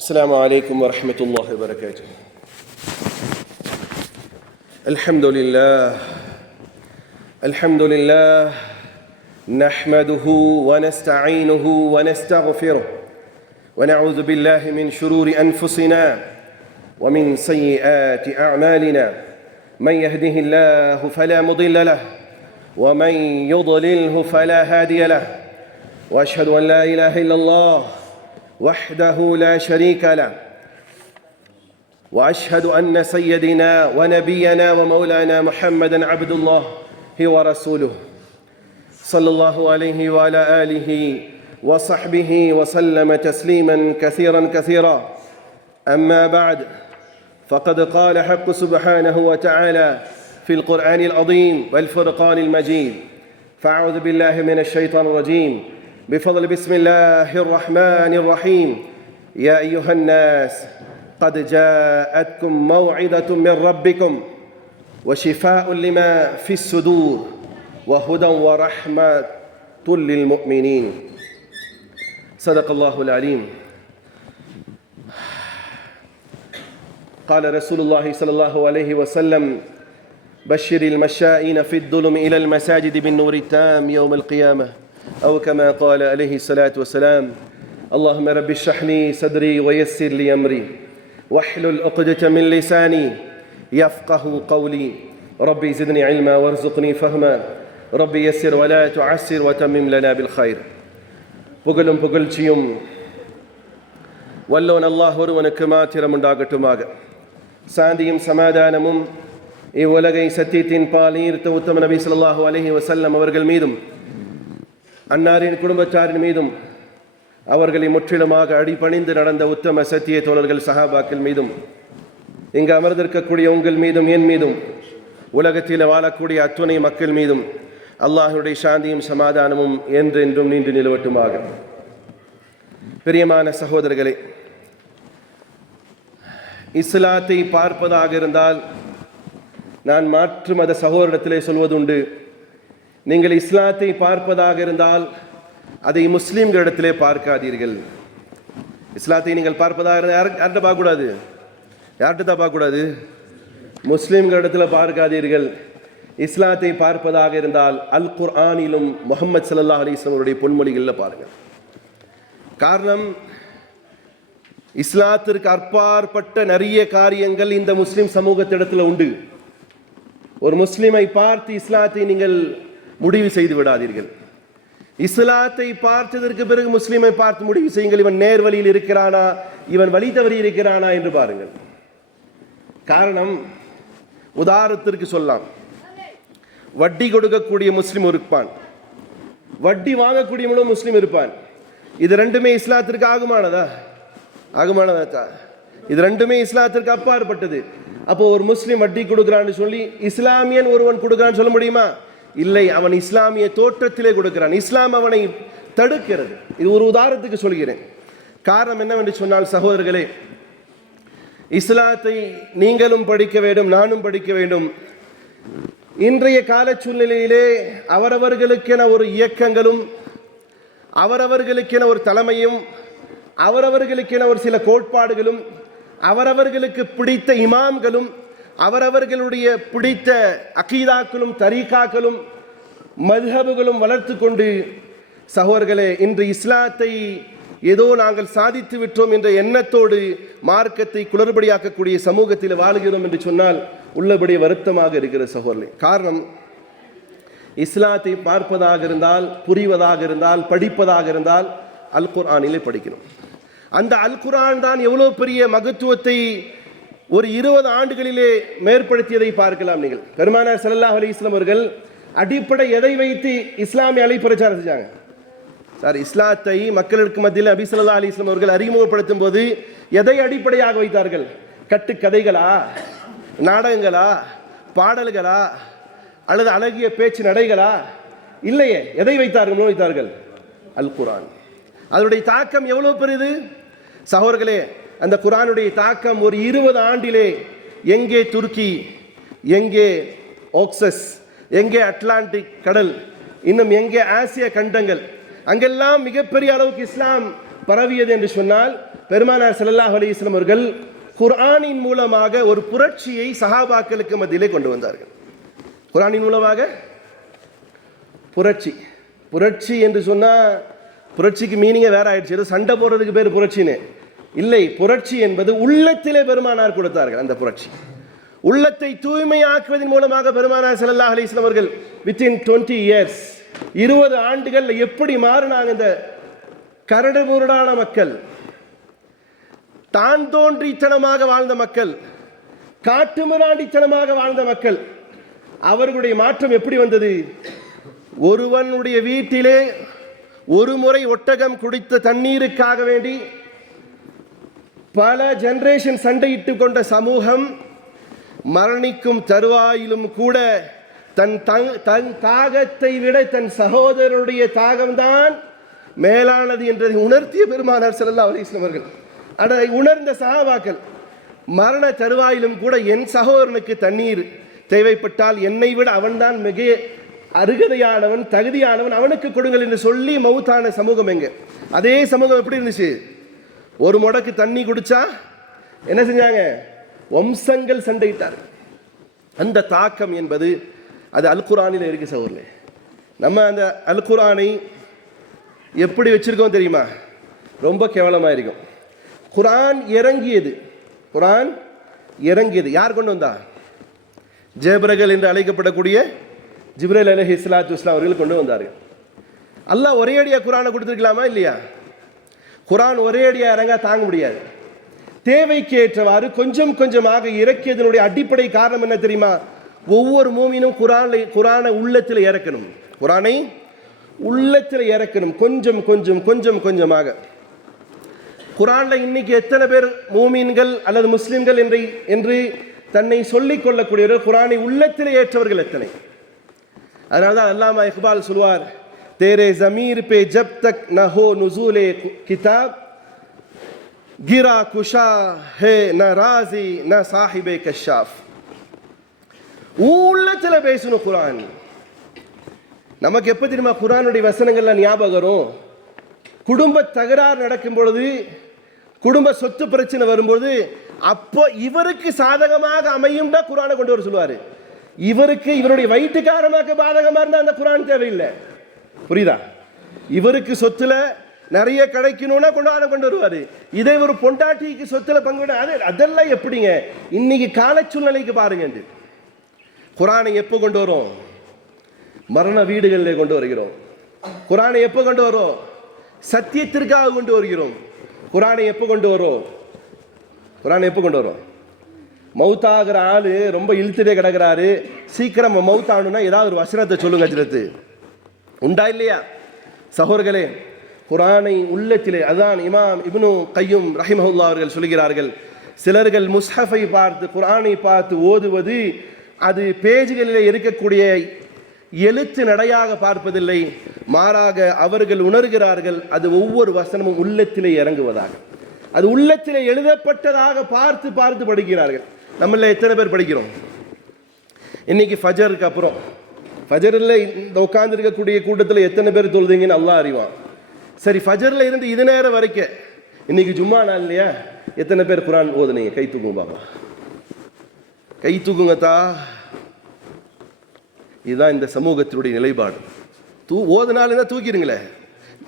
السلام عليكم ورحمة الله وبركاته. الحمد لله نحمده ونستعينه ونستغفره ونعوذ بالله من شرور أنفسنا ومن سيئات أعمالنا. من يهده الله فلا مضل له ومن يضلله فلا هادي له، وأشهد أن لا إله إلا الله وحده لا شريك له، وأشهد أن سيدنا ونبينا ومولانا محمدا عبد الله ورسوله صلى الله عليه وعلى آله وصحبه وسلم تسليما كثيرا. أما بعد، فقد قال حق سبحانه وتعالى في القرآن العظيم والفرقان المجيد: فأعوذ بالله من الشيطان الرجيم، بفضل بسم الله الرحمن الرحيم. يا أيها الناس قد جاءتكم موعظة من ربكم وشفاء لما في الصدور وهدى ورحمة للمؤمنين. صدق الله العليم. قال رسول الله صلى الله عليه وسلم: بشر المشائين في الظلم إلى المساجد بالنور التام يوم القيامة، أو كما قال عليه الصلاة والسلام: اللهم رب اشرح لي صدري ويسر لي أمري واحلل عقدة من لساني يفقه قولي، ربي زدني علما وارزقني فهما، ربي يسر ولا تعسر وتمم لنا بالخير. புகழும் புகழ்ச்சியும் வல்லவன் அல்லாஹ் ஒருவனுக்கு மாத்திரம் உண்டாகட்டுமாக. சாந்தியும் சமாதானமும் இவ்வுலகை சத்தியத்தின் பால் ஈர்த்த உத்தம நபி ஸல்லல்லாஹு அலைஹி வஸல்லம் அவர்கள் மீதும், அன்னாரின் குடும்பத்தாரின் மீதும், அவர்களை முற்றிலுமாக அடிபணிந்து நடந்த உத்தம சத்திய தோழர்கள் சஹாபாக்கள் மீதும், இங்கு அமர்ந்திருக்கக்கூடிய உங்கள் மீதும் என் மீதும் உலகத்தில் வாழக்கூடிய அத்துணை மக்கள் மீதும் அல்லாஹ்வுடைய சாந்தியும் சமாதானமும் என்றென்றும் நின்று நிலவட்டுமாக. பிரியமான சகோதரர்களே, இஸ்லாத்தை பார்ப்பதாக இருந்தால் நான் மாற்று மத சகோதரத்திலே சொல்வதுண்டு, நீங்கள் இஸ்லாத்தை பார்ப்பதாக இருந்தால் அதை முஸ்லீம்களிடத்திலே பார்க்காதீர்கள். இஸ்லாத்தை நீங்கள் பார்ப்பதாக இருந்தால் யார்கிட்ட பார்க்கக்கூடாது? யார்கிட்ட தான் பார்க்கக்கூடாது? முஸ்லீம்களிடத்தில் பார்க்காதீர்கள். இஸ்லாத்தை பார்ப்பதாக இருந்தால் அல் குர்ஆனிலும் முஹம்மது ஸல்லல்லாஹு அலைஹி வஸல்லம் அவருடைய பொன்மொழிகளில் பாருங்கள். காரணம், இஸ்லாத்திற்கு அப்பாற்பட்ட நிறைய காரியங்கள் இந்த முஸ்லிம் சமூகத்திடத்தில் உண்டு. ஒரு முஸ்லிமை பார்த்து இஸ்லாத்தை நீங்கள் முடிவு செய்து விடாதீர்கள். இஸ்லாத்தை பார்த்ததற்கு பிறகு முஸ்லிமை பார்த்து முடிவு செய்யுங்கள், இவன் நேர்வழியில் இருக்கிறானா, இவன் வழி தவறி இருக்கிறானா என்று பாருங்கள். காரணம், உதாரணத்திற்கு சொல்லலாம், வட்டி கொடுக்கக்கூடிய முஸ்லிம் இருப்பான், வட்டி வாங்கக்கூடிய முஸ்லிம் இருப்பான். இது ரெண்டுமே இஸ்லாத்திற்கு ஆகுமானதா? இது ரெண்டுமே இஸ்லாத்திற்கு அப்பாற்பட்டது. அப்போ ஒரு முஸ்லிம் வட்டி கொடுக்கிறான்னு சொல்லி இஸ்லாமியன் ஒருவன் கொடுக்கிறான்னு சொல்ல முடியுமா? இல்லை, அவன் இஸ்லாமிய தோற்றத்திலே கொடுக்கிறான். இஸ்லாம் அவனை தடுக்கிறது. இது ஒரு உதாரணத்துக்கு சொல்கிறேன். காரணம் என்னவென்று சொன்னால், சகோதரர்களே, இஸ்லாத்தை நீங்களும் படிக்க வேண்டும், நானும் படிக்க வேண்டும். இன்றைய கால சூழ்நிலையிலே அவரவர்களுக்கென ஒரு இயக்கங்களும், அவரவர்களுக்கென ஒரு தலைமையும், அவரவர்களுக்கென ஒரு சில கோட்பாடுகளும், அவரவர்களுக்கு பிடித்த இமாம்களும், அவரவர்களுடைய பிடித்த அகீதாக்களும், தரீகாக்களும், மத்ஹபுகளும் வளர்த்து கொண்டு, சகோதரர்களே, இன்று இஸ்லாத்தை ஏதோ நாங்கள் சாதித்து விட்டோம் என்ற எண்ணத்தோடு மார்க்கத்தை குளறுபடியாக்கக்கூடிய சமூகத்தில் வாழுகிறோம் என்று சொன்னால் உள்ளபடி வருத்தமாக இருக்கிற சகோதரர்களே. காரணம், இஸ்லாத்தை பார்ப்பதாக இருந்தால், புரிவதாக இருந்தால், படிப்பதாக இருந்தால் அல் குர்ஆனிலே படிக்கணும். அந்த அல் குர்ஆன் தான் எவ்வளோ பெரிய மகத்துவத்தை ஒரு 20 ஆண்டுகளிலே மேற்படுத்தியதை பார்க்கலாம். நீங்கள் பெருமானார் ஸல்லல்லாஹு அலைஹி வஸல்லம் அவர்கள் அடிப்படை எதை வைத்து இஸ்லாமிய அலை பிரச்சாரம் செஞ்சாங்க? இஸ்லாத்தை மக்களுக்கு மத்தியில் நபி ஸல்லல்லாஹு அலைஹி வஸல்லம் அவர்கள் அறிமுகப்படுத்தும் போது எதை அடிப்படையாக வைத்தார்கள்? கட்டுக்கதைகளா, நாடகங்களா, பாடல்களா, அல்லது அழகிய பேச்சு நடைகளா? இல்லையே. எதை வைத்தார்கள்? அல் குர்ஆன். அதனுடைய தாக்கம் எவ்வளவு பெரிது சகோதரர்களே! அந்த குர்ஆனுடைய தாக்கம் ஒரு 20 ஆண்டிலே எங்கே துருக்கி, எங்கே ஓக்சஸ், எங்கே அட்லாண்டிக் கடல், இன்னும் எங்கே ஆசிய கண்டங்கள், அங்கெல்லாம் மிகப்பெரிய அளவுக்கு இஸ்லாம் பரவியது என்று சொன்னால், பெருமானார் ஸல்லல்லாஹு அலைஹி வஸல்லம் அவர்கள் குர்ஆனின் மூலமாக ஒரு புரட்சியை சஹாபாக்களுக்கு மத்தியிலே கொண்டு வந்தார்கள். குர்ஆனின் மூலமாக புரட்சி. புரட்சி என்று சொன்னால் புரட்சிக்கு மீனிங்கே வேற ஆயிடுச்சு. ஏதோ சண்டை போடுறதுக்கு பேர் புரட்சின்னு இல்லை. புரட்சி என்பது உள்ளத்திலே பெருமானார் கொடுத்தார்கள். அந்த புரட்சி உள்ளத்தை தூய்மையாக்குவதன் மூலமாக பெருமானார் ஸல்லல்லாஹு அலைஹி வஸல்லம் அவர்கள் வித்தின் 20 இயர்ஸ் 20 ஆண்டுகள் எப்படி மாறினாங்க. இந்த கரடு முரடான மக்கள், தான் தோன்றித்தனமாக வாழ்ந்த மக்கள், காட்டுமிராண்டித்தனமாக வாழ்ந்த மக்கள், அவர்களுடைய மாற்றம் எப்படி வந்தது? ஒருவனுடைய வீட்டிலே ஒரு முறை ஒட்டகம் குடித்த தண்ணீருக்காக வேண்டி பல ஜெனரேஷன் சண்டையிட்டு கொண்ட சமூகம் மரணிக்கும் தருவாயிலும் கூட தன் தாகத்தை விட தன் சகோதரருடைய தாகம்தான் மேலானது என்றதை உணர்த்திய பெருமானார் ஸல்லல்லாஹு அலைஹி வஸல்லம் அவர்கள். அதை உணர்ந்த சஹாபாக்கள் மரண தருவாயிலும் கூட என் சகோதரனுக்கு தண்ணீர் தேவைப்பட்டால் என்னை விட அவன்தான் மிக அருகதையானவன், தகுதியானவன், அவனுக்கு கொடுங்கள் என்று சொல்லி மௌத்தான சமூகம் எங்க? அதே சமூகம் எப்படி இருந்துச்சு? ஒரு முடக்கு தண்ணி குடிச்சா என்ன செஞ்சாங்க? வம்சங்கள் சண்டையிட்டார்கள். அந்த தாக்கம் என்பது அது அல் குர்ஆனில் இருக்கு சகோதரர்களே. நம்ம அந்த அல் குர்ஆனை எப்படி வச்சிருக்கோம் தெரியுமா? ரொம்ப கேவலமாக இருக்கும். குர்ஆன் இறங்கியது யார் கொண்டு வந்தா? ஜேப்ரகல் என்று அழைக்கப்படக்கூடிய ஜிப்ரீல் அலைஹிஸ்ஸலாத்து வஸ்ஸலாம் அவர்கள் கொண்டு வந்தார்கள். அல்லாஹ் ஒரே அடியாக குர்ஆனை கொடுத்துருக்கலாமா இல்லையா? குர்ஆன் ஒரே அடியாக இறங்க தாங்க முடியாது. தேவைக்கு ஏற்றவாறு கொஞ்சம் கொஞ்சமாக இறக்கியதனுடைய அடிப்படை காரணம் என்ன தெரியுமா? ஒவ்வொரு மூமினும் குர்ஆனை உள்ளத்தில் இறக்கணும். குர்ஆனை உள்ளத்தில் இறக்கணும். கொஞ்சம் கொஞ்சமாக. குர்ஆன்ல இன்னைக்கு எத்தனை பேர் மூமின்கள் அல்லது முஸ்லிம்கள் என்று தன்னை சொல்லிக் கொள்ளக்கூடியவர்கள் குர்ஆனை உள்ளத்தில் ஏற்றவர்கள் எத்தனை? அதனால்தான் அல்லாமா இக்பால் சொல்வார், तेरे ज़मीर पे जब तक न हो नुज़ूले किताब गिरा कुशा है न राज़ी न साहिबे कश्शाफ. உள்ளத்துல பேசணும் குர்ஆன். நமக்கு எப்ப தெரியுமா குர்ஆனுடைய வசனங்கள்லாம் ஞாபகம் வரும்? குடும்ப தகராறு நடக்கும் பொழுது, குடும்ப சொத்து பிரச்சனை வரும்போது, அப்போ இவருக்கு சாதகமாக அமையும்டா குர்ஆனை கொண்டு வர சொல்லுவாரு. இவருக்கு இவருடைய வயிற்றுக்காரமாக பாதகமாக இருந்தால் அந்த குர்ஆன் தேவையில்லை. புரியுதா? இவருக்கு சொத்துல நிறைய கிடைக்கணும்னா கொண்டு வருவாரு. இதே ஒரு பொண்டாட்டிக்கு சொத்துல பங்கு அதெல்லாம் எப்படிங்க? இன்னைக்கு கால சூழ்நிலைக்கு பாருங்க. குர்ஆனை எப்போ கொண்டு வரோம்? மரண வீடுகளிலே கொண்டு வருகிறோம். குர்ஆனை எப்போ கொண்டு வரோம்? சத்தியத்திற்காக கொண்டு வருகிறோம். குர்ஆனை எப்போ கொண்டு வரோம்? மௌத்தாகிற ஆளு ரொம்ப இழுத்துட்டே கிடக்கிறாரு, சீக்கிரம் மௌத்தாகணும்னா ஏதாவது ஒரு வசனத்தை சொல்லுங்க. அஜ்ரத்து உண்டா இல்லையா? சகோதரர்களே, குர்ஆனை உள்ளத்திலே, அதான் இமாம் இப்னு கையும் ரஹிமஹுல்லாஹ் அவர்கள் சொல்கிறார்கள், சிலர்கள் முஸ்ஹஃபை பார்த்து குர்ஆனை பார்த்து ஓதுவது அது பேஜ்களிலே இருக்கக்கூடிய எழுத்து நடையாக பார்ப்பதில்லை, மாறாக அவர்கள் உணர்கிறார்கள் அது ஒவ்வொரு வசனமும் உள்ளத்திலே இறங்குவதாக, அது உள்ளத்திலே எழுதப்பட்டதாக பார்த்து பார்த்து படிக்கிறார்கள். நம்மள எத்தனை பேர் படிக்கிறோம்? இன்னைக்கு ஃபஜருக்கு அப்புறம், ஃபஜரில் இந்த உட்கார்ந்து இருக்கக்கூடிய கூட்டத்தில் எத்தனை பேர் தொழுதீங்கன்னு அல்லாஹ் அறிவான். சரி, ஃபஜரில் இருந்து இது நேரம் வரைக்கும், இன்னைக்கு ஜும்மா நாள் இல்லையா, எத்தனை பேர் குர்ஆன் ஓதுனீங்க? கை தூக்குங்க பாப்பா, கை தூக்குங்கத்தா. இதுதான் இந்த சமூகத்தினுடைய நிலைப்பாடு. ஓதுனாலும் தான் தூக்கிடுங்களே.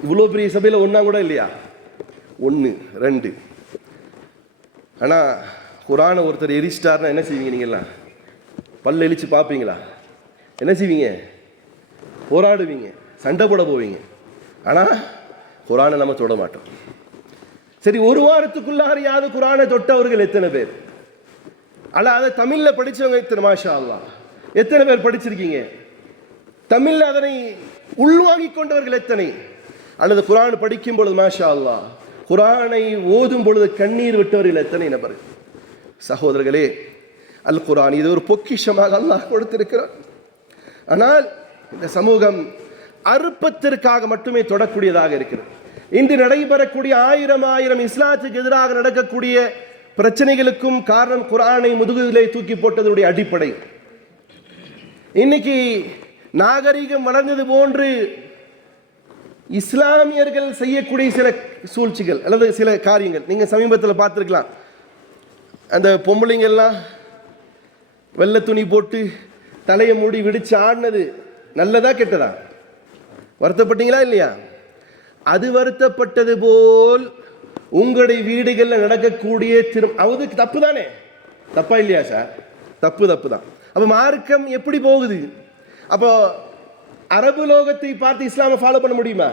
இவ்வளோ பெரிய சபையில் ஒன்றா கூட இல்லையா? 1 2. ஆனால் குர்ஆனை ஒருத்தர் எரிச்சிட்டார்னா என்ன செய்வீங்க? நீங்கள்லாம் பல்ல எழிச்சு பார்ப்பீங்களா? என்ன செய்வீங்க? போராடுவீங்க, சண்டை போட போவீங்க. ஆனால் குர்ஆனை நம்ம தொட மாட்டோம். சரி, ஒரு வாரத்துக்குள்ளாரையாவது குர்ஆனை தொட்டவர்கள் எத்தனை பேர்? அல்ல அதை தமிழில் படித்தவங்க எத்தனை? மாஷா அல்லாஹ், எத்தனை பேர் படிச்சிருக்கீங்க? தமிழில் அதனை உள்வாங்கிக் கொண்டவர்கள் எத்தனை? அல்லது குர்ஆன் படிக்கும் பொழுது மாஷா அல்லாஹ், குர்ஆனை ஓதும் பொழுது கண்ணீர் விட்டவர்கள் எத்தனை நபர்கள்? சகோதரர்களே, அல் குர்ஆன் இது ஒரு பொக்கிஷமாக அல்லாஹ் கொடுத்திருக்கிறார். ஆனால் இந்த சமூகம் அற்பத்திற்காக மட்டுமே தொடக்கூடியதாக இருக்கிறது. இன்று நடைபெறக்கூடிய ஆயிரம் இஸ்லாத்துக்கு எதிராக நடக்கக்கூடிய பிரச்சனைகளுக்கும் காரணம் குர்ஆனை முதுகிலே தூக்கி போட்டதனுடைய அடிப்படை. இன்னைக்கு நாகரிகம் வளர்ந்தது போன்று இஸ்லாமியர்கள் செய்யக்கூடிய சில சூழ்ச்சிகள் அல்லது சில காரியங்கள் நீங்கள் சமீபத்தில் பார்த்துருக்கலாம். அந்த பொம்பளைங்கள்லாம் வெள்ளை துணி போட்டு தலையை மூடி விடிச்சு ஆடினது நல்லதா கெட்டதா? வருத்தப்பட்டீங்களா இல்லையா? அது வருத்தப்பட்டது போல் உங்களுடைய வீடுகளில் நடக்கக்கூடிய அதுக்கு தப்பு தானே? தப்பா இல்லையா சார்? தப்பு தான். அப்போ மார்க்கம் எப்படி போகுது? அப்போ அரபு லோகத்தை பார்த்து இஸ்லாமை ஃபாலோ பண்ண முடியுமா?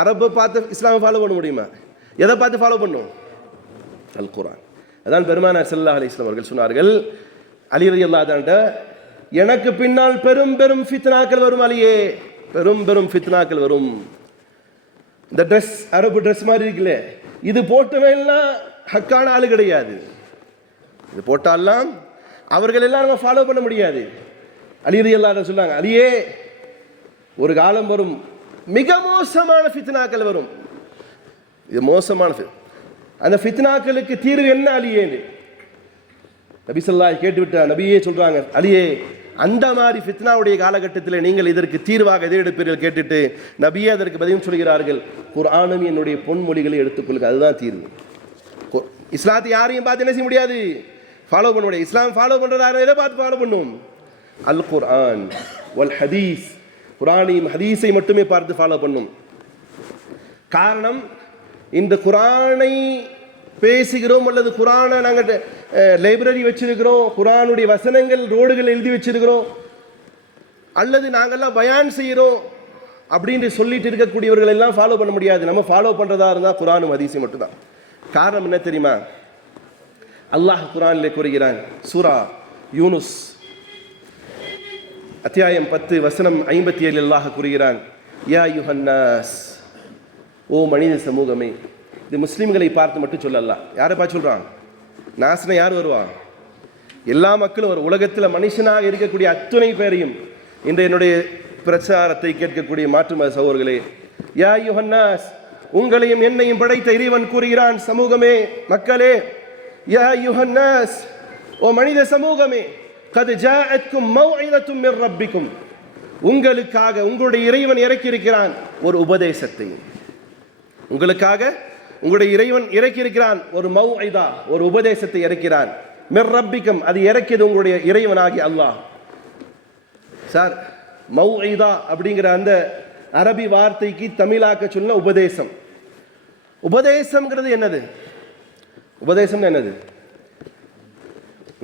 அரபை பார்த்து இஸ்லாமை ஃபாலோ பண்ண முடியுமா? எதை பார்த்து ஃபாலோ பண்ணும்? அல் குர்ஆன். அதான் பெருமானார் ஸல்லல்லாஹு அலைஹி வஸல்லம் அவர்கள் சொன்னார்கள், அலி ரலியல்லாஹு அன்ஹு, எனக்கு பின்னால் பெரும் பெரும் ஃபித்னாக்கள் வரும் அலியே, பெரும் பெரும் ஃபித்னாக்கள் வரும். இந்த ட்ரெஸ் அரபு ட்ரெஸ் மாதிரி இருக்குல்ல, இது போட்டவெல்லாம் ஹக்கான ஆளு கிடையாது. இது போட்டாலாம் அவர்கள் எல்லாம் நம்ம ஃபாலோ பண்ண முடியாது. அலி ரலியல்லாஹு அன்ஹு சொன்னாங்க, அலியே ஒரு காலம் வரும், மிக மோசமான ஃபித்னாக்கள் வரும். இது மோசமான அந்த ஃபித்னாக்களுக்கு தீர்வு என்ன அலியே? நபி ஸல்லல்லாஹு கேட்டுவிட்டார். நபியே சொல்றாங்க, அலியே அந்த மாதிரி ஃபித்னாவுடைய காலகட்டத்தில் நீங்கள் இதற்கு தீர்வாக எதை எடுப்பீர்கள் கேட்டுட்டு நபியே அதற்கு பதிலும் சொல்கிறார்கள், குர்ஆனும் என்னுடைய பொன்மொழிகளை எடுத்துக்கொள்ளுங்க, அதுதான் தீர்வு. இஸ்லாத்தை யாரையும் பார்த்து என்ன செய்ய முடியாது? ஃபாலோ பண்ண முடியாது. இஸ்லாம் ஃபாலோ பண்றதா எதை பார்த்து ஃபாலோ பண்ணும்? அல் குர்ஆன் வல் ஹதீஸ், குர்ஆனையும் ஹதீஸை மட்டுமே பார்த்து ஃபாலோ பண்ணும். காரணம், இந்த குர்ஆனை பேசுகிறோம் அல்லது குர்ஆனை நாங்கள் லைப்ரரி வச்சிருக்கிறோம், குர்ஆனுடைய வசனங்கள் ரோடுகள் எழுதி வச்சிருக்கிறோம், அல்லது நாங்கள்லாம் பயான் செய்கிறோம் அப்படின்னு சொல்லிட்டு இருக்கக்கூடியவர்கள் எல்லாம் ஃபாலோ பண்ண முடியாது. நம்ம ஃபாலோ பண்ணுறதா இருந்தால் குர்ஆனும் ஹதீஸும் மட்டும்தான். காரணம் என்ன தெரியுமா? அல்லாஹ் குர்ஆனிலே கூறுகிறான், சூரா யூனுஸ் அத்தியாயம் 10 வசனம் 57 அல்லாஹ் கூறுகிறான், யா யுஹன்னாஸ், ஓ மனித சமூகமே. இது முஸ்லீம்களை பார்த்து மட்டும் சொல்லலாம். யாரை பார்த்து சொல்றான்? நாசனை யார் வருவான்? எல்லா மக்களும் ஒரு உலகத்தில் மனுஷனாக இருக்கக்கூடிய அத்துணை பேரையும் இந்த என்னுடைய பிரச்சாரத்தை கேட்கக்கூடிய மாற்று மத சகோதரர்களே, யா யுஹன்னாஸ், உங்களையும் என்னையும் படைத்த இறைவன் கூறுகிறான், சமூகமே, மக்களே, யா யுஹன்னாஸ், ஓ மனித சமூகமே, கத் ஜாஅத்கும் மவ்இதத்தும் மிர் ரப்பிக்கும், உங்களுக்காக உங்களுடைய இறைவன் இறக்கி இருக்கிறான் ஒரு உபதேசத்தை. உங்களுக்காக உங்களுடைய இறைவன் இறக்கி இருக்கிறான் ஒரு மவ்இதா, ஒரு உபதேசத்தை இறக்கிறான். மிர் ரப்பிக்கும், அது இறக்கியது உங்களுடைய இறைவனாகி அல்லாஹ். சார், மவ்இதா அப்படிங்கிற அந்த அரபி வார்த்தைக்கு தமிழாக்க சொன்ன உபதேசம். உபதேசம்ங்கிறது என்னது? உபதேசம்னா என்னது?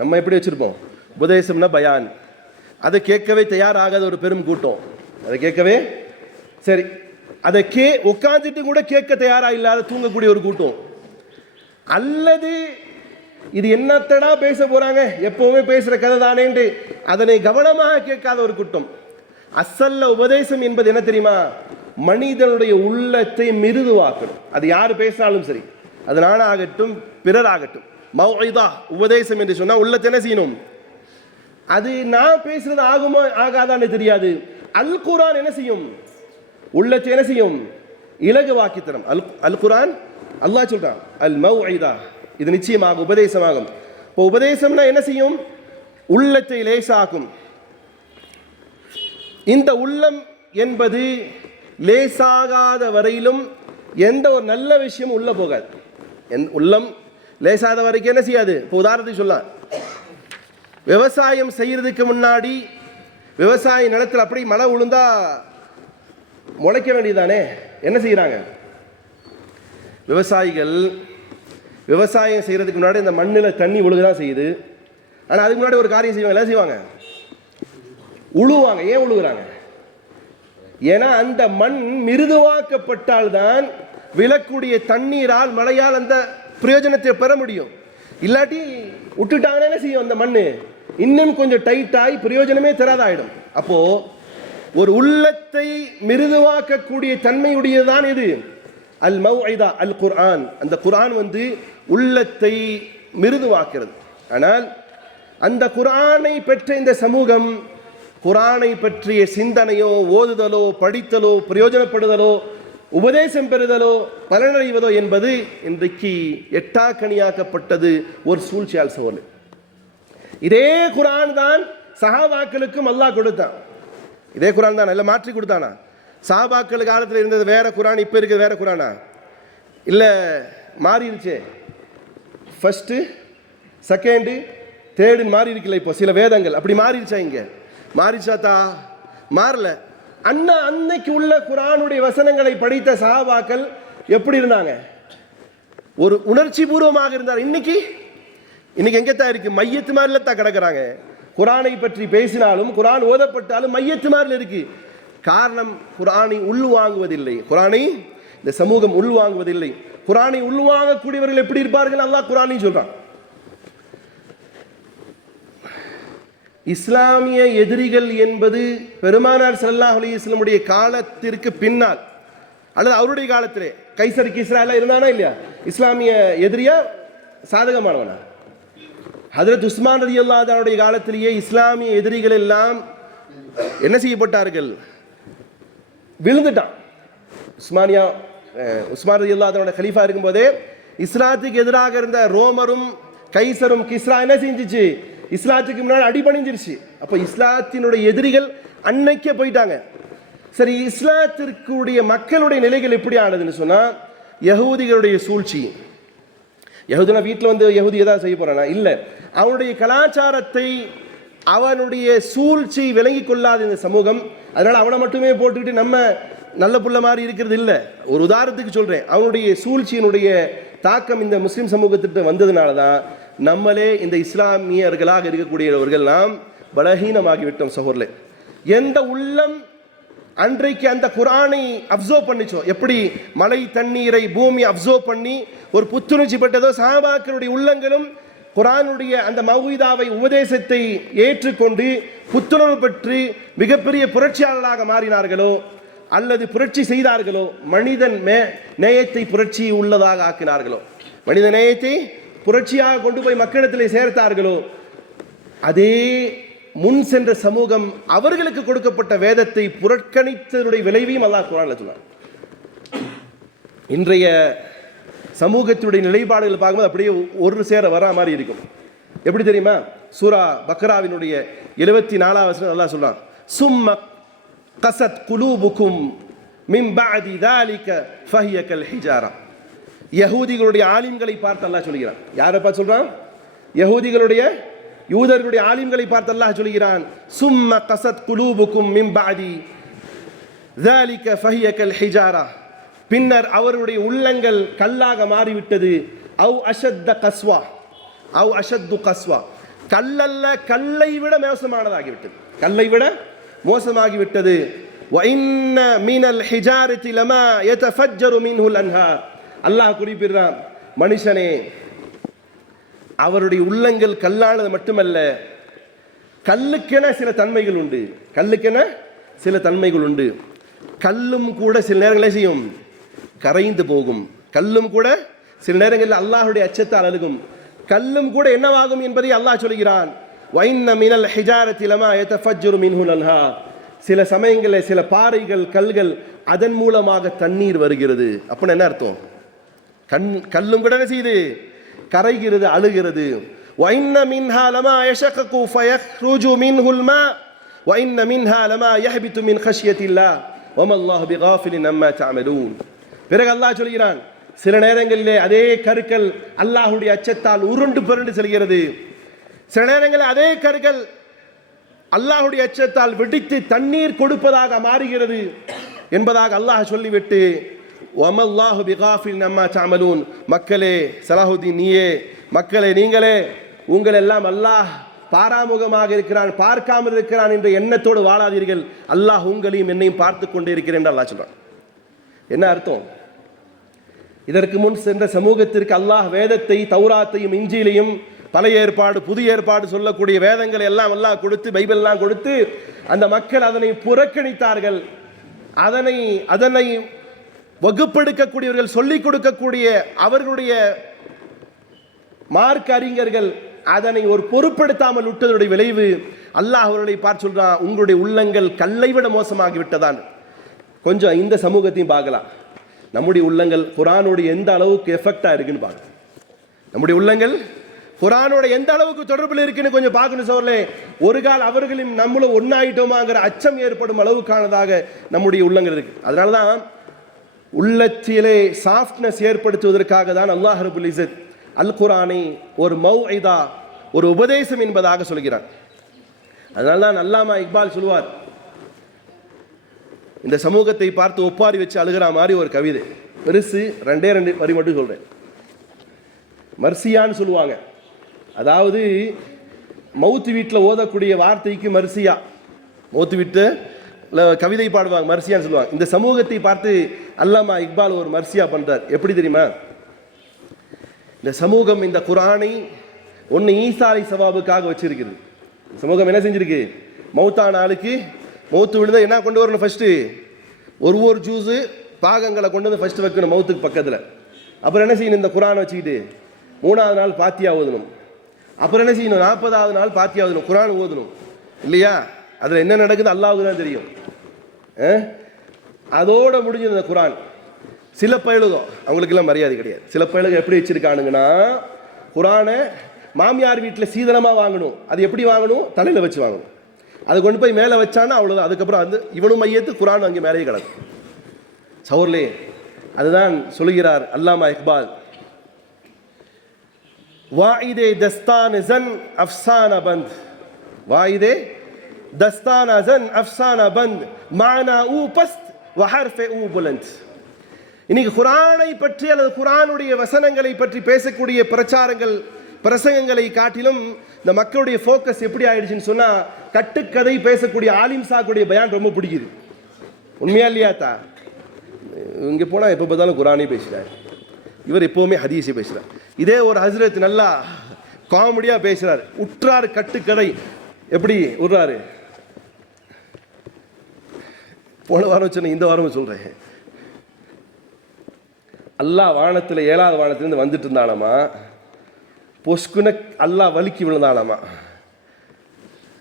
நம்ம எப்படி வச்சிருப்போம்? உபதேசம்னா பயான். அதை கேட்கவே தயாராகாத ஒரு பெரும் கூட்டம், அதை கேட்கவே சரி, அதை உட்காந்துட்டு கூட கேட்க தயாரா இல்லாத தூங்கக்கூடிய ஒரு கூட்டம், அல்லது இது என்னத்தடா பேச போறாங்க, எப்பவுமே பேசுற கதை தானேன்று அதனை கவனமாக கேட்காத ஒரு கூட்டம். அசல்ல உபதேசம் என்பது என்ன தெரியுமா? மனிதனுடைய உள்ளத்தை மிருதுவாக்கணும். அது யாரு பேசினாலும் சரி, அது நானாகட்டும் பிறராகட்டும். மவ்இதா, உபதேசம் என்று சொன்னா உள்ளத்தை என்ன செய்யணும்? அது நான் பேசுறது ஆகுமோ ஆகாதான்னு தெரியாது. அல் குர்ஆன் என்ன செய்யும்? உள்ளத்தை என்ன செய்யும்? இலகுவாக்கி தரும். அல் குர்ஆன் அல்லாஹ் சொல்றான், அல் மவ்இதா, இது நிச்சயமாக உபதேசமாகும். இப்போ உபதேசம்னா என்ன செய்யும்? உள்ளத்தை லேசாக்கும். இந்த உள்ளம் என்பது லேசாகாத வரையிலும் எந்த ஒரு நல்ல விஷயமும் உள்ள போகாது. உள்ளம் லேசாத வரைக்கும் என்ன செய்யாது? இப்போ உதாரணத்துக்கு சொல்லலாம், விவசாயம் செய்யறதுக்கு முன்னாடி விவசாய நிலத்தில் அப்படி மழை விழுந்தா முளைக்க வேண்டியதானே? என்ன செய்யறாங்க விவசாயிகள்? விவசாயம் செய்யறதுக்கு முன்னாடி இந்த மண்ணில் தண்ணி விழுகதான் செய்யுது. ஆனால் அதுக்கு முன்னாடி ஒரு காரியம் செய்வாங்க. என்ன செய்வாங்க? உழுவாங்க. ஏன் உழுகுறாங்க? ஏன்னா அந்த மண் மிருதுவாக்கப்பட்டால்தான் விழக்கூடிய தண்ணீரால் மழையால் அந்த பிரயோஜனத்தை பெற முடியும். இல்லாட்டி விட்டுட்டாங்கன்னா என்ன செய்யும்? அந்த மண் இன்னும் கொஞ்சம் டைட்டாகி பிரயோஜனமே தராதாயிடும். அப்போ ஒரு உள்ளத்தை மிருதுவாக்கக்கூடிய தன்மையுடையதான் இது அல் மவ்இதா, அல் குர்ஆன். அந்த குர்ஆன் உள்ளத்தை மிருதுவாக்கிறது. ஆனால் அந்த குர்ஆனை பெற்ற இந்த சமூகம் குர்ஆனை பற்றிய சிந்தனையோ ஓதுதலோ படித்தலோ பிரயோஜனப்படுதலோ உபதேசம் பெறுதலோ பலனடைவதோ என்பது இன்றைக்கு எட்டாக்கணியாக்கப்பட்டது ஒரு சூழ்ச்சியால் சோழ. இதே குர்ஆன் தான் சஹாபாக்களுக்கும் அல்லாஹ் கொடுத்தான். இதே குர்ஆன் தான், இல்லை மாற்றி கொடுத்தானா? சஹாபாக்கள் காலத்தில் இருந்தது வேற குரான், இப்போ இருக்கிறது வேற குரானா? இல்லை மாறிடுச்சு. ஃபஸ்ட்டு செகண்டு தேர்டுன்னு மாறி இருக்குல்ல. இப்போ சில வேதங்கள் அப்படி மாறிடுச்சா? இங்கே மாறிச்சாத்தா? மாறல. அன்னைக்கு உள்ள குரானுடைய வசனங்களை படித்த சஹாபாக்கள் எப்படி இருந்தாங்க? ஒரு உணர்ச்சி பூர்வமாக இருந்தார். இன்னைக்கு எங்கத்தான் இருக்கு? மையத்து மாதிரில தான் கிடக்கிறாங்க. குரானை பற்றி பேசினாலும் குரான் ஓதப்பட்டாலும் மையத்து மாதிரி இருக்கு. காரணம், குரானை உள்வாங்குவதில்லை. குரானை இந்த சமூகம் உள்வாங்குவதில்லை. குரானை உள்வாங்கக்கூடியவர்கள் எப்படி இருப்பார்கள்? அல்லாஹ் குரானையும் சொல்றான். இஸ்லாமிய எதிரிகள் என்பது பெருமானார் ஸல்லல்லாஹு அலைஹி வஸல்லம் காலத்திற்கு பின்னால் அல்லது அவருடைய காலத்திலே கைசர் கிஸ்ரா எல்லாம் இருந்தானா இல்லையா? இஸ்லாமிய எதிரியா சாதகமானவனா? ஹஜ்ரத் உஸ்மான் ரலியல்லாஹு அன்ஹுடைய காலத்திலேயே இஸ்லாமிய எதிரிகள் எல்லாம் என்ன செய்யப்பட்டார்கள்? விழுந்துட்டான். உஸ்மான் ரலியல்லாஹு அன்ஹு கலீஃபா இருக்கும்போதே இஸ்லாத்துக்கு எதிராக இருந்த ரோமரும் கைசரும் கிஸ்ரா என்ன செஞ்சிச்சு? இஸ்லாத்துக்கு முன்னாடி அடிபணிஞ்சிருச்சு. அப்போ இஸ்லாத்தினுடைய எதிரிகள் அன்னைக்கே போயிட்டாங்க. சரி, இஸ்லாத்திற்குடைய மக்களுடைய நிலைகள் எப்படி ஆனதுன்னு சொன்னால், யஹூதிகளுடைய சூழ்ச்சி. யஹூதினா வீட்டில் வந்து யஹூதி ஏதாவது செய்ய போறானா? இல்லை. அவனுடைய கலாச்சாரத்தை அவனுடைய சூழ்ச்சி விளங்கி கொள்ளாத இந்த சமூகம், அதனால அவனை மட்டுமே போட்டுக்கிட்டு நம்ம நல்ல புள்ள மாதிரி இருக்கிறது இல்லை. ஒரு உதாரணத்துக்கு சொல்றேன். அவனுடைய சூழ்ச்சியினுடைய தாக்கம் இந்த முஸ்லிம் சமூகத்திட்ட வந்ததுனால தான் நம்மளே இந்த இஸ்லாமியர்களாக இருக்கக்கூடியவர்கள் நாம் பலகீனமாகிவிட்டோம். சகோதரர்களே, எந்த உள்ளம் அன்றைக்கு அந்த குரானை அப்சர்வ் பண்ணிச்சோ, எப்படி மழை தண்ணீரை பூமி அப்சர்வ் பண்ணி ஒரு புத்துணர்ச்சி பெற்றதோ, சஹாபாக்களுடைய உள்ளங்களும் குரானுடைய அந்த மௌஇதாவை உபதேசத்தை ஏற்றுக்கொண்டு புத்துணர்வு பெற்று மிகப்பெரிய புரட்சியாளர்களாக மாறினார்களோ அல்லது புரட்சி செய்தார்களோ, மனிதன் நேயத்தை புரட்சி உள்ளதாக ஆக்கினார்களோ, மனித நேயத்தை புரட்சியாக கொண்டு போய் மக்களிடத்தில் சேர்த்தார்களோ, அதே முன் சென்ற சமூகம் அவர்களுக்கு கொடுக்கப்பட்ட வேதத்தை புறக்கணித்ததுடைய விளைவையும் அல்லாஹ் குர்ஆன்ல சொன்னார். இன்றைய சமூகத்துடைய நிலைப்பாடுகள் பார்க்கும்போது அப்படியே ஒரு சேர வரா மாதிரி இருக்கும். எப்படி தெரியுமா? சூரா பக்ராவினுடைய 74வது வசனம் அல்லாஹ் சொல்றான், சும்ம கஸத் குலூபுக்கும் மின் பஅதி ذلك فهي كالحجارة. யஹூதிகளுடைய ஆலிம்களை பார்த்து அல்லாஹ் சொல்கிறான். யாரை பார்த்து சொல்றான்? யூதர்களுடைய ஆலிம்களை பார்த்து அல்லாஹ் சொல்கிறான், சும்ம கஸத் குலூபுக்கும் மின் பஅதி ذلك فهي كالحجارة. பின்னர் அவருடைய உள்ளங்கள் கல்லாக மாறிவிட்டது. அவ் அஷத்த கஸ்வா, அவ் அஷத்து கஸ்வா, கல்லல்ல கல்லை விட மோசமானதாகிவிட்டது, கல்லை விட மோசமாகிவிட்டது. وَإِنَّ مِنَ الْحِجَارَةِ لَمَا يَتَفَجَّرُ مِنْهُ الْأَنْهَارُ. அல்லாஹ் குறிப்பிடுறான், மனுஷனே, அவருடைய உள்ளங்கள் கல்லானது மட்டுமல்ல, கல்லுக்கென சில தன்மைகள் உண்டு. கல்லுக்கென சில தன்மைகள் உண்டு. கல்லும் கூட சில நேரங்களே செய்யும், கரைந்து போகும். கல்லும் கூட சில நேரங்களில் அல்லாஹுடைய அச்சத்தால் அழுகும். கல்லும் கூட என்னவாகும் என்பதை அல்லாஹ் சொல்கிறான். وَإِنَّ مِنَ الْحِجَارَةِ لَمَا يَتَفَجَّرُ مِنْهُ الْأَنْهَارُ. சில சமயங்களில் சில பாறைகள் கல்கள் அதன் மூலமாக தண்ணீர் வருகிறது. அப்படின்னு என்ன அர்த்தம்? கல்லும் கூட என்ன செய்யுது? கரைகிறது, அழுகிறது. وَإِنَّ مِنْهَا لَمَا يَشَقَّقُ فَيَخْرُجُ مِنْهُ الْمَاءُ وَإِنَّ مِنْهَا لَمَا يَهْبِطُ مِنْ خَشْيَةِ اللَّهِ وَمَا اللَّهُ بِغَافِلٍ عَمَّا تَعْمَلُونَ. பிறகு அல்லாஹ் சொல்கிறான், சில நேரங்களிலே அதே கற்கள் அல்லாஹ்வுடைய அச்சத்தால் உருண்டு புரண்டு செல்கிறது. சில நேரங்களில் அதே கற்கள் அல்லாஹ்வுடைய அச்சத்தால் வெடித்து தண்ணீர் கொடுப்பதாக மாறுகிறது என்பதாக அல்லாஹ் சொல்லிவிட்டு, وَمَا اللَّهُ بِغَافِلٍ عَمَّا تَعْمَلُونَ. மக்களே, சலாஹுதீன் நீயே, மக்களே நீங்களே, உங்கள் எல்லாம் அல்லாஹ் பாராமுகமாக இருக்கிறான், பார்க்காமல் இருக்கிறான் என்ற எண்ணத்தோடு வாழாதீர்கள். அல்லாஹ் உங்களையும் என்னையும் பார்த்து கொண்டே இருக்கிறேன் என்று அல்லாஹ் சொல்றான். என்ன அர்த்தம்? இதற்கு முன் சென்ற சமூகத்திற்கு அல்லாஹ் வேதத்தை, தௌராத்தையும் இஞ்சிலையும் பழைய ஏற்பாடு புதிய ஏற்பாடு சொல்லக்கூடிய வேதங்களை எல்லாம் அல்லாஹ் கொடுத்து, பைபிள் எல்லாம் கொடுத்து, அந்த மக்கள் அதனை புறக்கணித்தார்கள். அதனை வகுப்பெடுக்கக்கூடியவர்கள், சொல்லிக் கொடுக்கக்கூடிய அவர்களுடைய மார்க்க அறிஞர்கள் அதனை ஒரு பொருட்படுத்தாமல் விட்டதுடைய விளைவு அல்லாஹ் அவர்களை பார்த்து சொல்றான், உங்களுடைய உள்ளங்கள் கல்லை விட மோசமாகி விட்டதான். கொஞ்சம் இந்த சமூகத்தையும் பார்க்கலாம். நம்முடைய உள்ளங்கள் குர்ஆனோடு எந்த அளவுக்கு எஃபெக்டா இருக்குன்னு பார்க்கலாம். நம்முடைய உள்ளங்கள் குர்ஆனோட எந்த அளவுக்கு தொடர்பில் இருக்குன்னு கொஞ்சம் பார்க்கணும் சோர்லே. ஒரு கால் அவர்களும் நம்மளும் ஒன்னாயிட்டோமாங்கிற அச்சம் ஏற்படும் அளவுக்கானதாக நம்முடைய உள்ளங்கள் இருக்கு. அதனால தான் உள்ளத்திலே சாஃப்ட்னஸ் ஏற்படுத்துவதற்காக தான் அல்லாஹ் ரப்புல் இஸ்ஸத் அல் குர்ஆனை ஒரு மௌஇதா, ஒரு உபதேசம் என்பதாக சொல்கிறான். அதனால தான் அல்லாமா இக்பால் சொல்லுவார், இந்த சமூகத்தை பார்த்து ஒப்பாரி வச்சு அழுகிற மாதிரி ஒரு கவிதை, பெருசு, 2 வரி மட்டும் சொல்றேன். மர்சியான்னு சொல்லுவாங்க, அதாவது மவுத்து வீட்டில் ஓதக்கூடிய வார்த்தைக்கு மர்சியா, மவுத்து வீட்டு கவிதை பாடுவாங்க, மர்சியான்னு சொல்லுவாங்க. இந்த சமூகத்தை பார்த்து அல்லாமா இக்பால் ஒரு மர்சியா பண்றார். எப்படி தெரியுமா? இந்த சமூகம் இந்த குர்ஆனை ஒன்று ஈசா அலைஹிஸ்ஸலாமுக்காக வச்சிருக்கிறது. சமூகம் என்ன செஞ்சிருக்கு? மௌத்தான ஆளுக்கு மௌத்து விழுந்தா என்ன கொண்டு வரணும்? ஃபர்ஸ்ட்டு ஒரு ஜூஸு பாகங்களை கொண்டு வந்து ஃபர்ஸ்ட் வைக்கணும் மௌத்துக்கு பக்கத்தில். அப்புறம் என்ன செய்யணும்? இந்த குர்ஆனை வச்சுக்கிட்டு 3ஆவது நாள் பாத்தியா ஓதணும். அப்புறம் என்ன செய்யணும்? 40ஆவது நாள் பாத்தியா ஓதணும், குர்ஆன் ஓதணும் இல்லையா? அதில் என்ன நடக்குது அல்லாஹ்வுக்கு தான் தெரியும். அதோட முடிஞ்சது இந்த குர்ஆன். சில பயலுகம் அவங்களுக்கெல்லாம் மரியாதை கிடையாது. சில பயலுகம் எப்படி வச்சிருக்கானுங்கன்னா, குர்ஆனை மாமியார் வீட்டில் சீதனமாக வாங்கணும். அது எப்படி வாங்கணும்? தலையில் வச்சு வாங்கணும். அது கொண்டு போய் மேலே வச்சானா அவ்வளோதான். அதுக்கப்புறம் அது இவனும் மையத்து, குர்ஆன் அங்கே மேலேயே கிடக்கும். சௌர்லே, அதுதான் சொல்லுகிறார் அல்லாமா இக்பால், வாயிதே தஸ்தான் ஜன் அஃப்சானா பந்த், வாயிதே தஸ்தான் ஜன் அஃப்சானா பந்த் மானா ஊ பஸ்த் வஹர்ஃபே ஊ புலந்த். இன்னைக்கு குர்ஆனை பற்றி அல்லது குர்ஆனுடைய வசனங்களை பற்றி பேசக்கூடிய பிரச்சாரங்கள், பிரசங்கங்களை காட்டிலும் இந்த மக்களுடைய ஃபோக்கஸ் எப்படி ஆயிடுச்சுன்னு சொன்னா, கட்டுக்கதை பேசக்கூடிய ஆலிம் சாக்குடைய பயான் ரொம்ப பிடிக்குது. உண்மையா இல்லையாத்தா? இங்கே போனால் எப்போ பார்த்தாலும் குர்ஆனே பேசுகிறார், இவர் எப்போவுமே ஹதீஸை பேசுகிறார். இதே ஒரு ஹஸ்ரத் நல்லா காமெடியாக பேசுகிறார், உற்றார் கட்டுக்கதை எப்படி விடுறாரு. போன வாரம் சொன்ன, இந்த வாரமும் சொல்கிறேன். அல்லாஹ் வானத்தில் 7ஆவது வானத்திலேருந்து வந்துட்டு இருந்தானாமா, பொஸ்குன அல்லாஹ் வலிக்கு விழுந்தானாமா.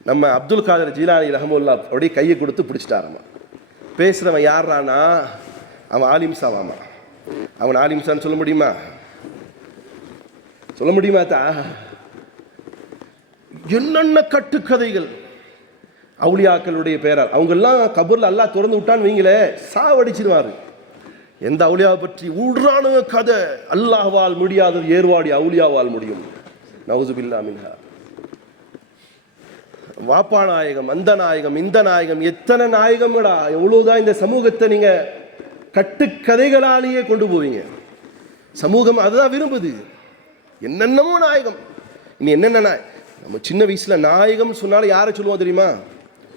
நம்ம அப்துல் காதர் ஜீலானி ரஹமுல்லா அப்படியே கையை கொடுத்து பிடிச்சிட்டாராமா. பேசுகிறவன் யாரானா அவன் ஆலிம்சாவாமா. அவன் ஆலிம்சான்னு சொல்ல முடியுமா? சொல்ல முடியுமா தா? என்னென்ன கட்டுக்கதைகள் அவுலியாக்களுடைய பேரால். அவங்கெல்லாம் கபூரில் அல்லாஹ் திறந்து விட்டான்னு வைங்களே, சாவடிச்சிருவாரு. எந்த அவுலியாவை பற்றி ஊடுறான கதை, அல்லாஹ்வால் முடியாதது ஏர்வாடி அவுலியாவால் முடியும். நவுசுபில்லா மின்ஹா. வாப்பா நாயகம், அந்த நாயகம், இந்த நாயகம், எத்தனை நாயகம்டா, எவ்வளவுதான் இந்த சமூகத்தை நீங்க கட்டுக்கதைகளாலேயே கொண்டு போவீங்க. சமூகம் அதுதான் விரும்புது. என்னென்னமோ நாயகம். இனி என்னென்ன நம்ம சின்ன வயசுல நாயகம் சொன்னாலும் யாரை சொல்லுவோம் தெரியுமா?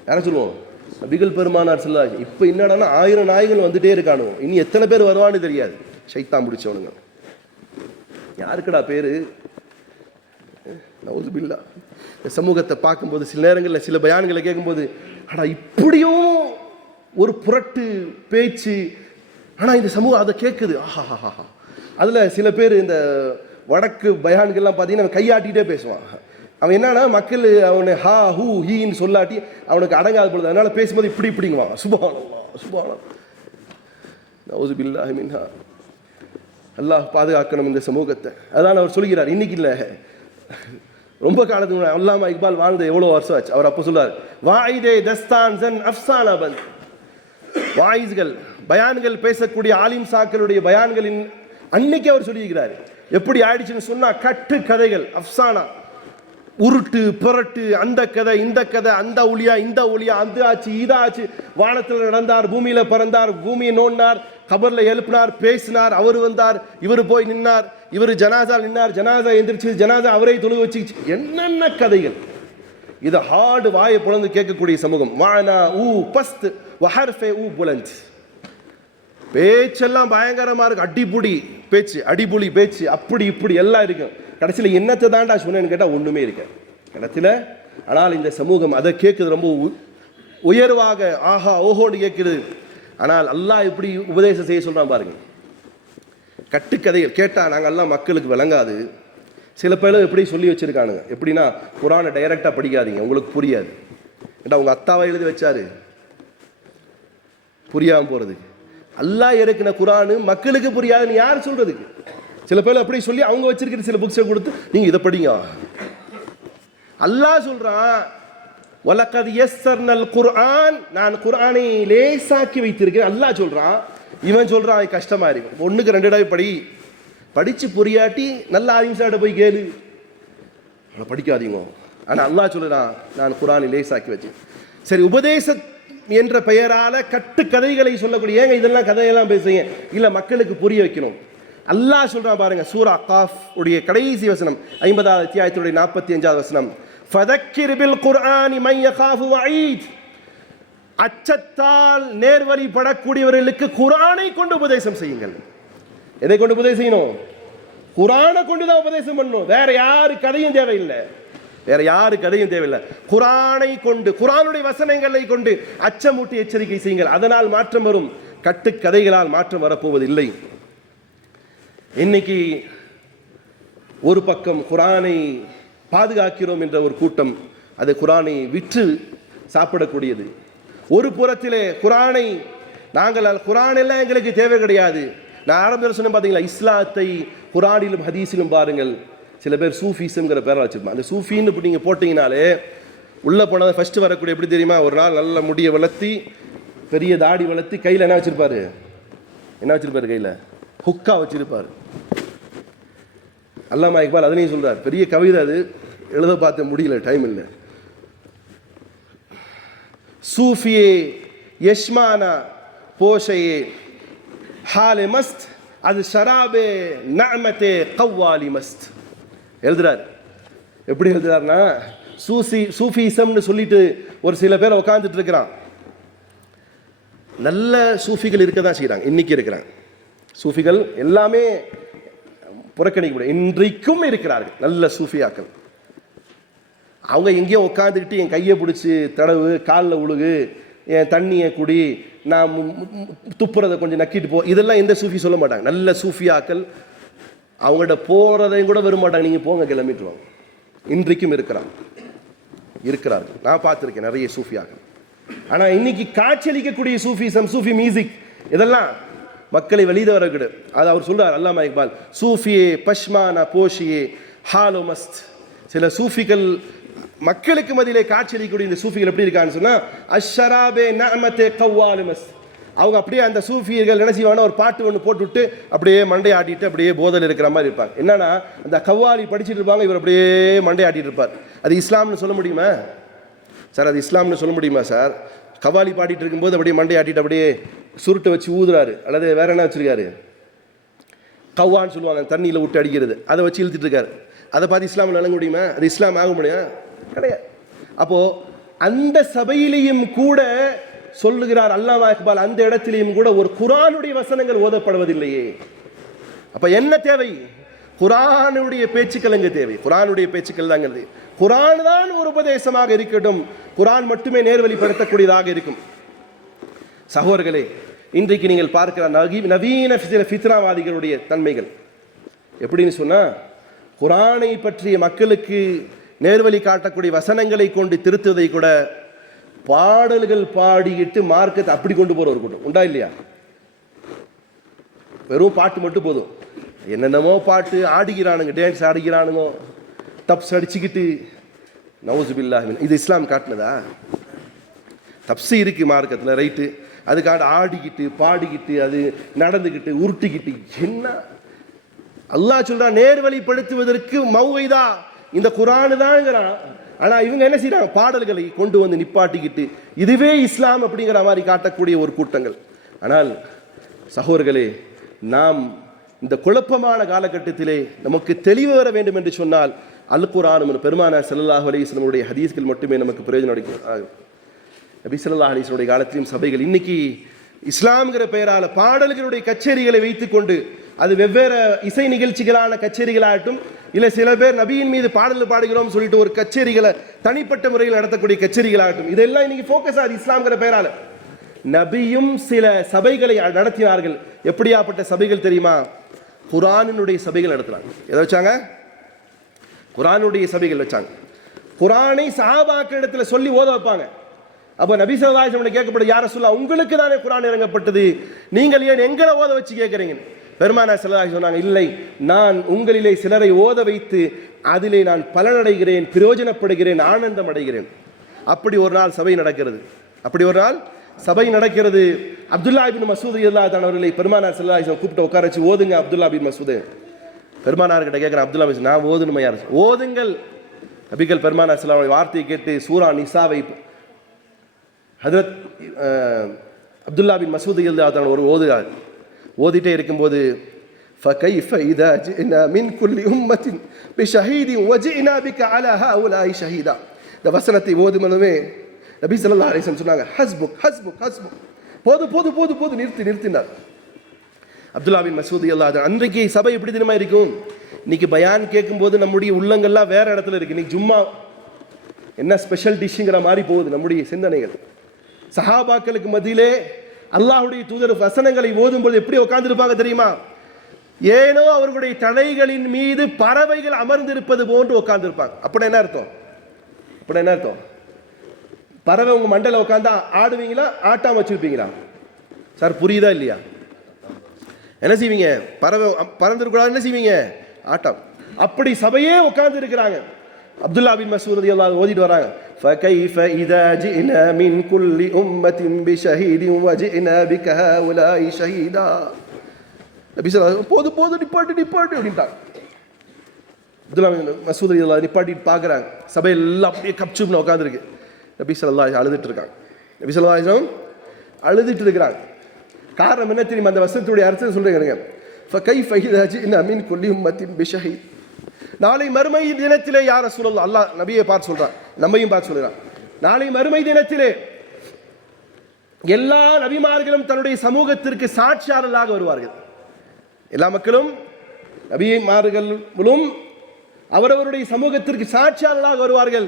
யாரை சொல்லுவோம்? நபிகள் பெருமானார் ஸல்லல்லாஹு. இப்போ என்னடான்னா 1000 நாயகங்கள் வந்துட்டே இருக்கானுங்க. இனி எத்தனை பேர் வருவான்னு தெரியாது. ஷைத்தான் பிடிச்சவனுங்க. யாருக்குடா பேரு? நவுசுபில்லா. இந்த சமூகத்தை பார்க்கும்போது சில நேரங்களில் சில பயான்களை கேட்கும்போது, ஆனா இப்படியும் ஒரு புரட்டு பேச்சு, ஆனா இந்த சமூகம் அதை கேட்குது. ஆஹா. அதுல சில பேர் இந்த வடக்கு பயான்கள்லாம் பார்த்தீங்கன்னா கையாட்டிகிட்டே பேசுவான். அவன் என்னன்னா, மக்கள் அவனை ஹா ஹூ ஹீன்னு சொல்லாட்டி அவனுக்கு அடங்காத பொழுது, அதனால பேசும்போது இப்படிங்குவான். சுப்ஹானல்லாஹ். நவுசுபில்லாஹி மின்ஹா. அல்லாஹ் பாதுகாக்கணும் இந்த சமூகத்தை. அதான் அவர் சொல்கிறார். இன்னைக்கு இல்லை, ரொம்ப காலத்துக்கு முன்னாடி அல்லாமா இக்பால் வாழ்ந்த எவ்வளோ வருஷம் ஆச்சு. அவர் அப்போ சொல்றார், வாயிதே தஸ்தான் ஜன் அஃப்சானா பந்த். வாயிஸ்கள், பயான்கள் பேசக்கூடிய ஆலிம் சாக்களுடைய பயான்களின் அன்னைக்கு அவர் சொல்லியிருக்கிறார். எப்படி ஆயிடுச்சுன்னு சொன்னா, கட்டு கதைகள், அஃப்சானா, உருட்டு புரட்டு, அந்த கதை இந்த கதை, அந்த ஒளியா இந்த ஒளியா, அந்த ஆச்சு இதாச்சு, வானத்தில் நடந்தார், பூமியில பறந்தார், பூமியை நோண்டினார், கபர்ல எழுப்பினார், பேசினார், அவர் வந்தார், இவர் போய் நின்னார், இவர் ஜனாசா நின்னார், ஜனாசா எந்திரிச்சு, ஜனாசா அவரை தொழுக வச்சுச்சு, என்னென்ன கதைகள். இது ஹார்டு வாயை புலந்து கேட்கக்கூடிய சமூகம். வானா ஊ பஸ்த் வஹர்ஃபே ஊ புலந்த். பேச்செல்லாம் பயங்கரமா இருக்கு, அடிப்புடி பேச்சு, அடிப்புலி பேச்சு, அப்படி இப்படி எல்லாம் இருக்கு. கடைசியில் என்னத்தை தாண்டா சொன்னேன்னு கேட்டால் ஒன்றுமே இருக்க கடைசியில். ஆனால் இந்த சமூகம் அதை கேட்குது, ரொம்ப உயர்வாக ஆஹா ஓஹோன்னு கேட்குது. ஆனால் அல்லாஹ் இப்படி உபதேசம் செய்ய சொல்கிறான் பாருங்க. கட்டுக்கதைகள் கேட்டால் நாங்கள் எல்லாம் மக்களுக்கு விளங்காது. சில பேரும் எப்படி சொல்லி வச்சுருக்கானுங்க, எப்படின்னா குர்ஆனை டைரெக்டாக படிக்காதீங்க, உங்களுக்கு புரியாது. ஏட்டா உங்கள் அத்தாவை எழுதி வச்சாரு புரியாமல் போகிறதுக்கு. அல்லாஹ் இறக்கின குர்ஆனு மக்களுக்கு புரியாதுன்னு யார் சொல்கிறதுக்கு? சில பேர் அப்படி சொல்லி அவங்க வச்சிருக்கிற சில புக்ஸை கொடுத்து நீங்க இதை படிங்க. அல்லாஹ் சொல்றான், வலகத் யஸ்ஸர்னல் குர்ஆன், நான் குர்ஆனை லேசாக்கி வைத்திருக்கிறேன். அல்லாஹ் சொல்றான். இவன் சொல்றான் அது கஷ்டமா இருக்கு, ஒண்ணுக்கு 2 தடவை படிச்சு புரியாட்டி நல்ல ஆலிம்ஸாட்ட போய் கேளு, படிக்காதீங்க. ஆனா அல்லாஹ் சொல்றான் நான் குர்ஆனை லேசாக்கி வச்சேன். சரி, உபதேச என்ற பெயரால கட்டு கதைகளை சொல்லக்கூடிய, ஏங்க இதெல்லாம் கதையெல்லாம் பேசுறீங்க, இல்ல மக்களுக்கு புரிய வைக்கணும். அல்லாஹ் சொல்றான் பாருங்க, சூரா காஃப் உடைய கடைசி வசனம் 50வது அத்தியாயத்துடைய 45வது வசனம், ஃபதக்கிர் பில் குர்ஆனி மன் யகாஃபு வஈத், அச்சத்தால் நேர்வழி படக்கூடியவர்களுக்கு குர்ஆனை கொண்டு உபதேசம் செய்யுங்கள். எதை கொண்டு உபதேசம் செய்யணும்? குர்ஆனை கொண்டு தான் உபதேசம் பண்ணணும். வேற யாரு கதையும் தேவையில்லை, வேற யாரு கதையும் தேவையில்லை. குர்ஆனை கொண்டு, குர்ஆனுடைய வசனங்களை கொண்டு அச்சமூட்டி எச்சரிக்கை செய்யுங்கள். அதனால் மாற்றம் வரும், கட்டு கதைகளால் மாற்றம் வரப்போவதில்லை. இன்னைக்கு ஒரு பக்கம் குர்ஆனை பாதுகாக்கிறோம் என்ற ஒரு கூட்டம், அது குர்ஆனை விற்று சாப்பிடக்கூடியது. ஒரு புறத்திலே குர்ஆனை நாங்கள் குர்ஆன் எல்லாம் எங்களுக்கு தேவை கிடையாது. நான் ஆரம்பத்தில் சொன்னேன் பார்த்தீங்களா, இஸ்லாத்தை குர்ஆனிலும் ஹதீஸிலும் பாருங்கள். சில பேர் சூஃபிசம்ங்கிற பேரை வச்சிருப்பாங்க. அந்த சூஃபின்னு இப்போ நீங்கள் போட்டிங்கனாலே உள்ளே போனதை ஃபஸ்ட்டு வரக்கூடிய எப்படி தெரியுமா, ஒரு நாள் நல்ல முடியை வளர்த்தி பெரிய தாடி வளர்த்தி கையில் என்ன வச்சுருப்பாரு, கையில் ஹுக்கா வச்சிருப்பார். அல்லாமா இக்பால் அதுலேயும் சொல்றார், பெரிய கவிதை அது, எழுத பார்த்த முடியல, டைம் இல்லை. சூஃபியே யஷ்மானா போஷையே ஹாலே மஸ்த், அது ஷராபே நஅமத்தே கவ்வாலி மஸ்த் எழுதுறார். எப்படி எழுதுறாருன்னா, சூஃபிசம்னு சொல்லிட்டு ஒரு சில பேர் உட்காந்துட்டு இருக்கிறான். நல்ல சூஃபிகள் இருக்க தான் செய்கிறாங்க, இன்னைக்கு இருக்கிறாங்க. சூஃபிகள் எல்லாமே புறக்கணிக்க முடியும், இன்றைக்கும் இருக்கிறார்கள் நல்ல சூஃபியாக்கள். அவங்க எங்கேயோ உட்காந்துக்கிட்டு என் கையை பிடிச்சி தடவு, காலில் உழுகு, என் தண்ணியை குடி, நான் துப்புறதை கொஞ்சம் நக்கிட்டு போ, இதெல்லாம் எந்த சூஃபி சொல்ல மாட்டாங்க. நல்ல சூஃபியாக்கள் அவங்கள்ட்ட போகிறதையும் கூட வர மாட்டாங்க, நீங்கள் போங்க கிளம்பிட்டு வாங்க. இன்றைக்கும் இருக்கிறார்கள், நான் பார்த்துருக்கேன் நிறைய சூஃபியாக்கள். ஆனால் இன்னைக்கு காட்சியளிக்கக்கூடிய சூஃபிசம், சூஃபி மியூசிக், இதெல்லாம் மக்களை வெளியிட வரக்கூட. அது அவர் சொல்றார் அல்லாமா இக்பால், சூஃபியே பஷ்மானா போஷியே ஹாலோ மஸ்த். சில சூஃபிகள் மக்களுக்கு மத்தியிலே காட்சியளிக்கக்கூடிய இந்த சூஃபிகள் எப்படி இருக்கான்னு சொன்னா, அஷ்ஷராபே நஅமத்தே கவ்வாலு மஸ்த். அவங்க அப்படியே அந்த சூஃபியர்கள் என்ன செய்வாங்கன்னா, ஒரு பாட்டு ஒன்று போட்டுவிட்டு அப்படியே மண்டை ஆட்டிட்டு அப்படியே போதல் இருக்கிற மாதிரி இருப்பாங்க. என்னன்னா அந்த கவ்வாலி படிச்சுட்டு இருப்பாங்க, இவர் அப்படியே மண்டை ஆட்டிட்டு இருப்பார். அது இஸ்லாம்னு சொல்ல முடியுமா சார்? அது இஸ்லாம்னு சொல்ல முடியுமா சார்? கவாலி பாடிட்டு இருக்கும்போது அப்படியே மண்டை ஆட்டிட்டு அப்படியே சுருட்டை வச்சு ஊதுறாரு, அல்லது வேற என்ன வச்சிருக்காரு, கவ்வான்னு சொல்லுவாங்க, தண்ணியில் விட்டு அடிக்கிறது, அதை வச்சு இழுத்துட்டு இருக்காரு. அதை பார்த்து இஸ்லாம் வழங்க முடியுமா? அது இஸ்லாம் ஆக முடியும்? கிடையாது. அப்போ அந்த சபையிலையும் கூட சொல்லுகிறார் அல்லாமா இக்பால், அந்த இடத்திலையும் கூட ஒரு குர்ஆனுடைய வசனங்கள் ஓதப்படுவதில்லையே. அப்ப என்ன தேவை? குர்ஆனுடைய பேச்சுக்கள் எங்க தேவை? குர்ஆனுடைய பேச்சுக்கள் தாங்கிறது. குர்ஆன் தான் ஒரு உபதேசமாக இருக்கட்டும், குர்ஆன் மட்டுமே நேர்வழிப்படுத்தக்கூடியதாக இருக்கும். சகோதரர்களே, இன்றைக்கு நீங்கள் பார்க்கிற நவீன ஃபித்னாவாதிகளுடைய தன்மைகள் எப்படின்னு சொன்னா, குர்ஆனை பற்றிய மக்களுக்கு நேர்வழி காட்டக்கூடிய வசனங்களை கொண்டு திருத்துவதை கூட பாடல்கள் பாடிக்கிட்டு மார்க்கத்தை அப்படி கொண்டு போற ஒரு கூட்டம் உண்டா இல்லையா? வெறும் பாட்டு மட்டும் போதும், என்னென்னமோ பாட்டு ஆடுகிறானுங்க, டான்ஸ் ஆடுகிறானுங்க, தப்ஸ் அடிச்சுக்கிட்டு. நவுசு பில்லாஹ். இது இஸ்லாம் காட்டினதா? தப்ஸு இருக்கு மார்க்கத்தில், ரைட்டு. அதுக்காக ஆடிக்கிட்டு பாடிக்கிட்டு அது நடந்துக்கிட்டு உருட்டிக்கிட்டு என்ன? அல்லாஹ் சொல்றான் நேர்வழிப்படுத்துவதற்கு மௌவைதா இந்த குர்ஆன் தான்ங்கிறான். ஆனா இவங்க என்ன செய்யறாங்க? பாடல்களை கொண்டு வந்து நிப்பாட்டிக்கிட்டு இதுவே இஸ்லாம் அப்படிங்கிற மாதிரி காட்டக்கூடிய ஒரு கூட்டங்கள். ஆனால் சகோதரர்களே, நாம் இந்த குழப்பமான காலகட்டத்திலே நமக்கு தெளிவு வர வேண்டும் என்று சொன்னால் அல் குர்ஆன் பெருமானார் ஸல்லல்லாஹு அலைஹி வஸல்லம் உடைய ஹதீஸ்கள் மட்டுமே நமக்கு பிரயோஜனம் அளிக்கும். நபி ஸல்லல்லாஹு அலைஹி வஸல்லம் காலத்திலும் சபைகள் இன்னைக்கு இஸ்லாம்ங்கிற பெயரால் பாடல்களுடைய கச்சேரிகளை வைத்துக்கொண்டு, அது வெவ்வேறு இசை நிகழ்ச்சிகளான கச்சேரிகளாகட்டும், இல்லை சில பேர் நபியின் மீது பாடல் பாடுகிறோம் சொல்லிட்டு ஒரு கச்சேரிகளை தனிப்பட்ட முறையில் நடத்தக்கூடிய கச்சேரிகளாகட்டும், இதெல்லாம் இன்னைக்கு ஃபோக்கஸ் ஆகுது இஸ்லாம்ங்கிற பெயரால். நபியும் சில சபைகளை நடத்தினார்கள். எப்படியாப்பட்ட சபைகள் தெரியுமா? குர்ஆனுடைய சபைகள் நடத்தினாங்க. எதை வச்சாங்க? குர்ஆனுடைய சபைகள் வச்சாங்க. குர்ஆனை சஹாபாக்கள் இடத்துல சொல்லி ஓத வைப்பாங்க. அப்போ நபி ஸல்லல்லாஹு அலைஹி வஸல்லம் கேட்கப்படும், யார் ரசூலல்லாஹ் உங்களுக்கு தானே குர்ஆன் இறங்கப்பட்டது, நீங்கள் ஏன் எங்களை ஓத வச்சு கேட்குறீங்க? பெருமானார் ஸல்லல்லாஹு அலைஹி சொன்னாங்க, இல்லை, நான் உங்களிலே சிலரை ஓத வைத்து அதிலே நான் பலனடைகிறேன், பிரயோஜனப்படுகிறேன், ஆனந்தம் அடைகிறேன். அப்படி ஒரு நாள் சபை நடக்கிறது. அப்துல்லா இப்னு மஸ்ஊத் ரலியல்லாஹு அன்ஹு அவர்களை பெருமானார் ஸல்லல்லாஹு அலைஹி வஸல்லம் கூப்பிட்டு உட்கார வச்சு, ஓதுங்க அப்துல்லா பின் மஸ்ஊத். பெருமானார் கிட்ட கேட்குறேன், அப்துல்லா பின், நான் ஓதுணுமா? யார் ஓதுங்கள். நபிகள் பெருமானார் ஸல்லல்லாஹு அலைஹி வார்த்தையை கேட்டு சூரா நிசாவை ஹஜ்ரத் அப்துல்லா பின் மஸ்ஊத் ரலியல்லாஹு அன்ஹு ஒரு ஓதுகிறார். ஓதிட்டே இருக்கும்போது, فكيف إذا جئنا من كل أمة بشهيد وجئنا بك على هؤلاء شهيدا. இந்த வசனத்தை ஓதுமனவே நபி ஸல்லல்லாஹு அலைஹி வஸல்லம் சொன்னாங்க, ஹஸ்புக் ஹஸ்புக் ஹஸ்புக், போது போது போது போது, நிறுத்தினார். அப்துல்லா பின் மஸ்ஊத் ரலியல்லாஹு அன்ஹு, அன்றைக்கு சபை எப்படி தெரியுமா இருக்கும்? இன்னைக்கு பயான் கேட்கும்போது நம்முடைய உள்ளங்கள்லாம் வேற இடத்துல இருக்கு. இன்னைக்கு ஜும்மா என்ன ஸ்பெஷல் டிஷ்ங்கிற மாதிரி போகுது நம்முடைய சிந்தனைகள். சஹாபாக்களுக்கு மத்தியிலே அல்லாஹ்வுடைய தூதர் வசனங்களை ஓதும்போது எப்படி உட்கார்ந்துருப்பாங்க தெரியுமா? ஏனோ அவர்களுடைய தலைகளின் மீது பறவைகள் அமர்ந்திருப்பது போன்று உட்கார்ந்துருப்பாங்க. அப்படி என்ன அர்த்தம்? பறவை உங்க மண்டல உட்கார்ந்தா ஆடுவீங்களா, ஆட்டாம வச்சிருப்பீங்களா? சார் புரியுதா இல்லையா? என்ன செய்வீங்க? பறவை பறந்துருக்கூடாது, என்ன செய்வீங்க? ஆட்டம். அப்படி சபையே உட்கார்ந்து இருக்கிறாங்க. அப்துல்லா பின் மஸ்ஊத் ரலியல்லாஹு அன்ஹு ஓதிட்டு வராங்க, فكيف إذا جئنا من كل أمة بشهيد وجئنا بك هؤلاء شهيدا. நபி ஸல்லல்லாஹு அலைஹி போது போது நிப்பாட்டு அப்படின்ட்டாங்க. அப்துல்லா பின் மஸ்ஊத் ரலியல்லாஹு அன்ஹு நிப்பாட்டி பார்க்குறாங்க. சபை எல்லாம் அப்படியே கப்சுப்னு உட்காந்துருக்கு. நபி ஸல்லல்லாஹு அலைஹி அழுதுட்டு இருக்காங்க. காரணம் என்ன தெரியுமா? அந்த வசனத்துடைய அர்த்தம் சொல்றேங்க. فكيف إذا جئنا من كل أمة بشهيد. நாளை மறுமை தினத்திலே யா ரசூலல்லாஹ், அல்லாஹ் நபியை பார்த்து சொல்றான், நம்மையும் பார்த்து சொல்றான், நாளை மறுமை தினத்திலே எல்லா நபிமார்களும் தன்னுடைய சமூகத்திற்கு சாட்சியாளர்களாக வருவார்கள். எல்லா மக்களும் நபிமார்களும் அவரவருடைய சமூகத்திற்கு சாட்சியாளர்களாக வருவார்கள்.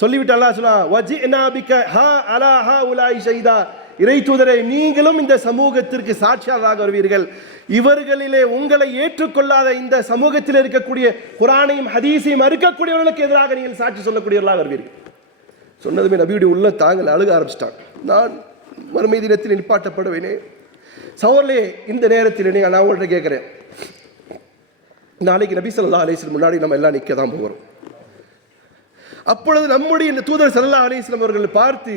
சொல்லிவிட்டு அல்லாஹ் சொல்றான், வஜினா பிக ஹா அலா ஹா உலாய் ஷஹீதா. இறை தூதரே, நீங்களும் இந்த சமூகத்திற்கு சாட்சியாளராக வருவீர்கள். இவர்களிலே உங்களை ஏற்றுக்கொள்ளாத இந்த சமூகத்தில் இருக்கக்கூடிய குர்ஆனையும் ஹதீஸையும் மறுக்கக்கூடியவர்களுக்கு எதிராக நீங்கள் சாட்சி சொல்லக்கூடியவர்களாக வருவீர்கள். சொன்னதுமே நபியுடைய உள்ள தாங்கள் அழுக ஆரம்பிச்சிட்டாங்க. நான் மறுமை தினத்தில் நிப்பாட்டப்படுவேனே. சகோதரர்களே, இந்த நேரத்தில் நான் உங்கள்கிட்ட கேட்குறேன், நாளைக்கு நபி ஸல்லல்லாஹு அலைஹி வஸல்லம் முன்னாடி நம்ம எல்லாம் நிற்க தான் போகிறோம். அப்பொழுது நம்முடைய இந்த தூதர் ஸல்லல்லாஹு அலைஹி வஸல்லம் அவர்களை பார்த்து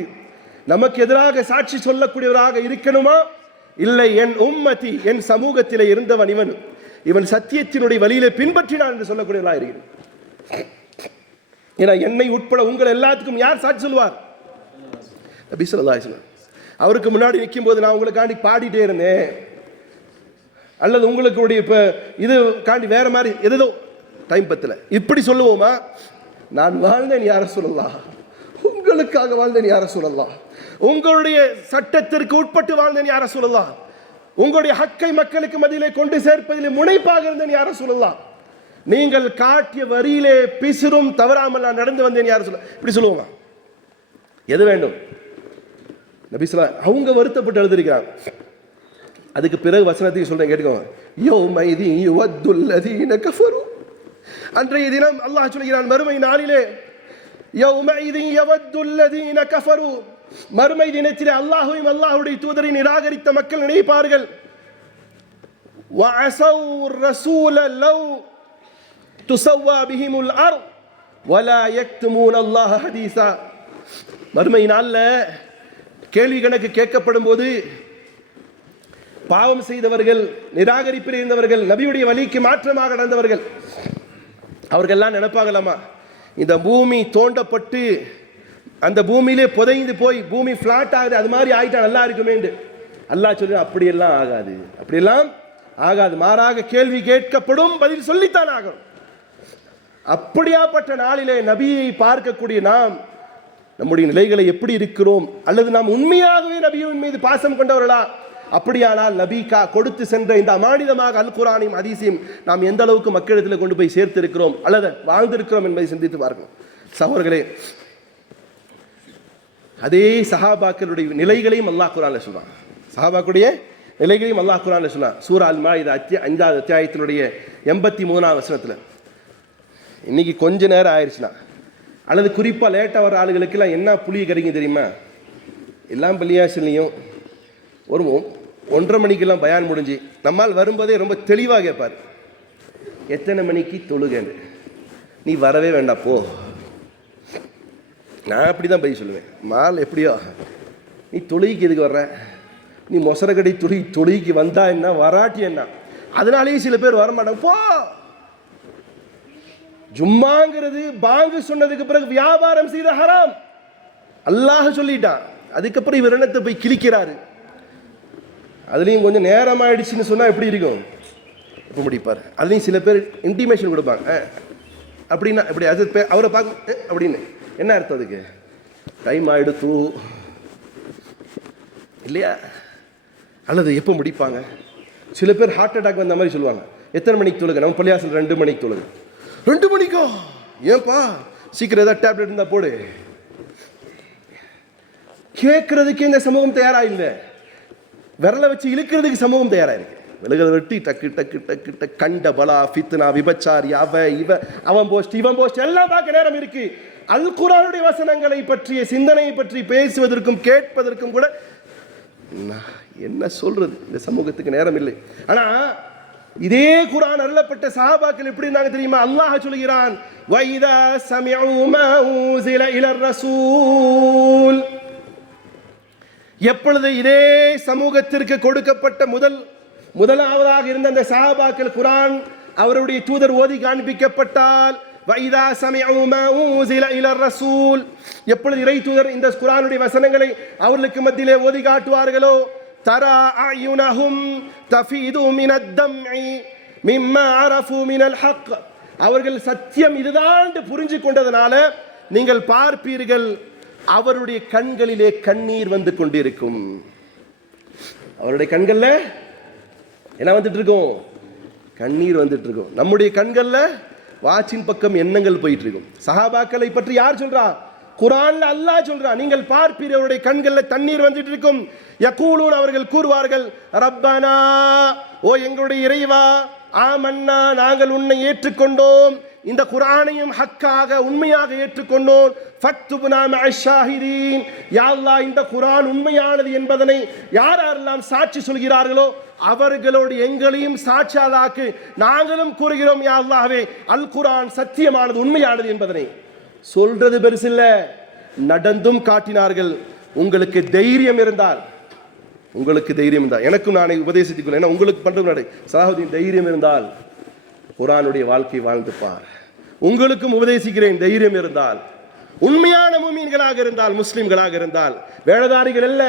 நமக்கு எதிராக சாட்சி சொல்லக்கூடியவராக இருக்கணுமா? இல்லை, என் உம்மதி, என் சமூகத்திலே இருந்தவன் இவன் சத்தியத்தினுடைய வழியிலே பின்பற்றினான் என்று சொல்லக்கூடியவராக இருக்கிறேன். ஏன்னா என்னை உட்பட உங்கள் எல்லாத்துக்கும் யார் சாட்சி சொல்லுவார்? நபி ஸல்லல்லாஹு அலைஹி வஸல்லம். அவருக்கு முன்னாடி நிற்கும் போது நான் உங்களுக்காண்டி பாடிட்டே இருந்தேன், அல்லது உங்களுக்கு இப்போ இது காண்டி வேற மாதிரி எதோ டைம் பத்தில் இப்படி சொல்லுவோமா? நான் வாழ்ந்தேன் யா ரசூலல்லாஹ், உங்களுக்காக வாழ்ந்தேன் யா ரசூலல்லாஹ், உங்களுடைய சட்டத்திற்கு உட்பட்டு வாழ்ந்தேன் யா ரசூலல்லாஹ், உங்களுடைய ஹக்கை மக்களுக்கு மத்தியிலே கொண்டு சேர்ப்பதிலே முனைப்பாக இருந்தேன் யா ரசூலல்லாஹ், நீங்கள் காட்டிய வரியிலே பிசிறும் தவறாமல் நான் நடந்து வந்தேன் யா ரசூலல்லாஹ். இப்படி சொல்லுவாங்க. எது வேண்டும்? நபி ஸல்லல்லாஹு அவங்க வருத்தப்பட்டு எழுதிருக்கிறாங்க. அதுக்கு பிறகு வசனத்தையும் சொல்றேன், கேட்டுக்கோங்க. யௌமைதி யுவத்துல் லதீன கஃபரு. அன்றைய தினம் அல்லாஹ் சொல்கிறான், மறுமை நாளிலே யௌமைதி யவத்துல் லதீன கஃபரு. மறுமை தினத்திலே அல்லாஹ்வையும் அல்லாஹ்வுடைய தூதரை நிராகரித்த மக்கள் நினைப்பார்கள், வஅஸௌ ரசூல லவ் துஸவ்வா பிஹிமுல் அர்த் வலா யக்துமூன அல்லாஹ ஹதீஸா. மறுமை நாள்ல கேள்வி கணக்கு கேட்கப்படும் போது பாவம் செய்தவர்கள், நிராகரிப்பில் இருந்தவர்கள், நபியுடைய வழிக்கு மாற்றமாக நடந்தவர்கள், அவர்கள்லாம் நினைப்பாங்களாமா, இந்த பூமி தோண்டப்பட்டு அந்த பூமியிலே புதைந்து போய் பூமி பிளாட் ஆகுது, அது மாதிரி ஆயிட்டா நல்லா இருக்குமே. அல்லாஹ் சொல்லி அப்படியெல்லாம் ஆகாது, மாறாக கேள்வி கேட்கப்படும், பதில் சொல்லித்தான் ஆகும். அப்படியாப்பட்ட நாளிலே நபியை பார்க்கக்கூடிய நாம் நம்முடைய நிலைகளை எப்படி இருக்கிறோம்? அல்லது நாம் உண்மையாகவே நபியின் மீது பாசம் கொண்டவர்களா? அப்படியானால் நபிகா கொடுத்து சென்ற இந்த அமானிதமாக அல் குர்ஆனையும் ஹதீஸையும் நாம் எந்த அளவுக்கு மக்களிடத்தில் கொண்டு போய் சேர்த்து இருக்கிறோம் அல்லது வாழ்ந்திருக்கிறோம் என்பதை சிந்தித்து பார்க்கணும். சகோதரர்களே, அதே சஹாபாக்களுடைய நிலைகளையும் அல்லாஹ் குர்ஆன்ல சொல்றான். சஹாபாக்களுடைய நிலைகளையும் அல்லாஹ் குர்ஆன்ல சொல்றான். சூரா அல் மாஇதா 5வது அத்தியாயத்தினுடைய 83வது வசனத்தில். இன்னைக்கு கொஞ்ச நேரம் ஆயிடுச்சுன்னா, அல்லது குறிப்பாக லேட்டாக வர ஆளுகளுக்கெல்லாம் என்ன புளிய கறிங்க தெரியுமா? எல்லாம் பள்ளியாசிலையும் ஒரு 1:30 மணிக்கெல்லாம் பயான் முடிஞ்சு நம்மால் வரும்போதே ரொம்ப தெளிவாக கேட்பார், எத்தனை மணிக்கு தொழுகன்னு. நீ வரவே வேண்டாம் போ. நான் அப்படி தான் போய் சொல்லுவேன், மால் எப்படியோ நீ தொழுகைக்கு எதுக்கு வர்ற, நீ மொசரக்கடை தொழுகைக்கு வந்தா என்ன வராட்டி என்ன. அதனாலேயே சில பேர் வரமாட்டாங்க. போ, ஜும்மாங்கிறது பாங்கு சொன்னதுக்கு பிறகு வியாபாரம் செய்த ஹராம் அல்லாஹ் சொல்லிட்டான். அதுக்கப்புறம் இவர் என்னத்தை போய் கிழிக்கிறாரு. அதுலேயும் கொஞ்சம் நேரம் ஆயிடுச்சுன்னு சொன்னால் எப்படி இருக்கும், இப்போ முடிப்பார். அதுலேயும் சில பேர் இன்டிமேஷன் கொடுப்பாங்க, அப்படின்னா இப்படி அது அவரை பார்க்க அப்படின்னு என்ன அர்த்தம், அதுக்கு டைம் ஆகிடுத்து இல்லையா, அல்லது எப்போ முடிப்பாங்க. சில பேர் ஹார்ட் அட்டாக் வந்த மாதிரி சொல்லுவாங்க, எத்தனை மணிக்கு தொழுக, நம்ம பள்ளியாசல் 2 மணிக்கு தொழுக. 2 மணிக்கோ, ஏன்பா சீக்கிரம் ஏதாவது டேப்லெட் இருந்தால் போடு. கேட்கறதுக்கு இந்த சமூகம் தயாரா இல்லை, விரலை வச்சு இழுக்கிறதுக்கு சமூகம் தயாரா இருக்கு. விலகதை வெட்டி டக்கு டக்கு டக்கு டக்கு கண்ட பலா ஃபித்னா விபச்சாரி அவன் போஸ்ட் இவன் போஸ்ட் எல்லாம் பார்க்க நேரம் இருக்கு. அல் குர்ஆனுடைய வசனங்களை பற்றிய சிந்தனையை பற்றி பேசுவதற்கும் கேட்பதற்கும் கூட என்ன சொல்றது, இந்த சமூகத்துக்கு நேரம் இல்லை. ஆனா இதே குர்ஆன் அருளப்பட்ட சஹாபாக்கள் எப்படி இருந்தாங்க தெரியுமா? அல்லாஹ் சொல்கிறான், வைதா சமிஉ மா உஸில இலர் ரசூல். எப்பொழுது இதே சமூகத்திற்கு கொடுக்கப்பட்ட முதலாவதாக இருந்த அந்த சஹாபாக்கள் குர்ஆன் அவருடைய தூதர் ஓதி காண்பிக்கப்பட்டால், வைதா சமிஉ மா உஸில இலர் ரசூல், எப்பொழுது இறை தூதர் இந்த குர்ஆனுடைய வசனங்களை அவர்களுக்கு மத்தியிலே ஓதி காட்டுவார்களோ, தரா அயுனஹும் தஃபீது மினத் தம்இ மிம்மா அரஃபு மினல் ஹக், அவர்கள் சத்தியம் இதுதான் புரிஞ்சு கொண்டதனால நீங்கள் பார்ப்பீர்கள் அவருடைய கண்களிலே கண்ணீர் வந்து கொண்டிருக்கும். அவருடைய கண்கள்ல என்ன வந்துட்டு இருக்கும், கண்ணீர் வந்துட்டு இருக்கும். நம்முடைய கண்கள்ல வாச்சின் பக்கம் எண்ணங்கள் போயிட்டு இருக்கும். சஹாபாக்களை பற்றி யார் சொல்றா? குர்ஆன்ல அல்லாஹ் சொல்றான், நீங்கள் பார்ப்பீர்கள் அவருடைய கண்கள்ல தண்ணீர் வந்துட்டு இருக்கும். யகூலூன், அவர்கள் கூறுவார்கள், ரப்பனா, ஓ எங்களுடைய இறைவா, ஆமன்னா, நாங்கள் உன்னை ஏற்றுக்கொண்டோம், இந்த குர்ஆனையும் ஹக்காக உண்மையாக ஏற்றுக்கொண்டோம், ஃபக்துப்னா மஅஷ் ஷாஹிதீன், யா அல்லாஹ் இந்த குர்ஆன் உண்மையானது என்பதனை யாரெல்லாம் சாட்சி சொல்கிறார்களோ அவர்களோடு எங்களையும் சாட்சியாளாக்கு, நாங்களும் கூறுகிறோம் யா அல்லாஹ்வே அல் குர்ஆன் சத்தியமானது உண்மையானது என்பதனை. சொல்றது பெருசில்ல, நடந்தும் காட்டினார்கள். உங்களுக்கு தைரியம் இருந்தால், எனக்கும் நானே உபதேசித்துக் கொள்ள, உங்களுக்கு பண்றது சலாஹுதீன், தைரியம் இருந்தால் குர்ஆனுடைய வாழ்க்கை வாழ்ந்து பார். உங்களுக்கும் உபதேசிக்கிறேன், தைரியம் இருந்தால், உண்மையான முஃமின்களாக இருந்தால், முஸ்லிம்களாக இருந்தால், வேடதாரிகள் அல்ல.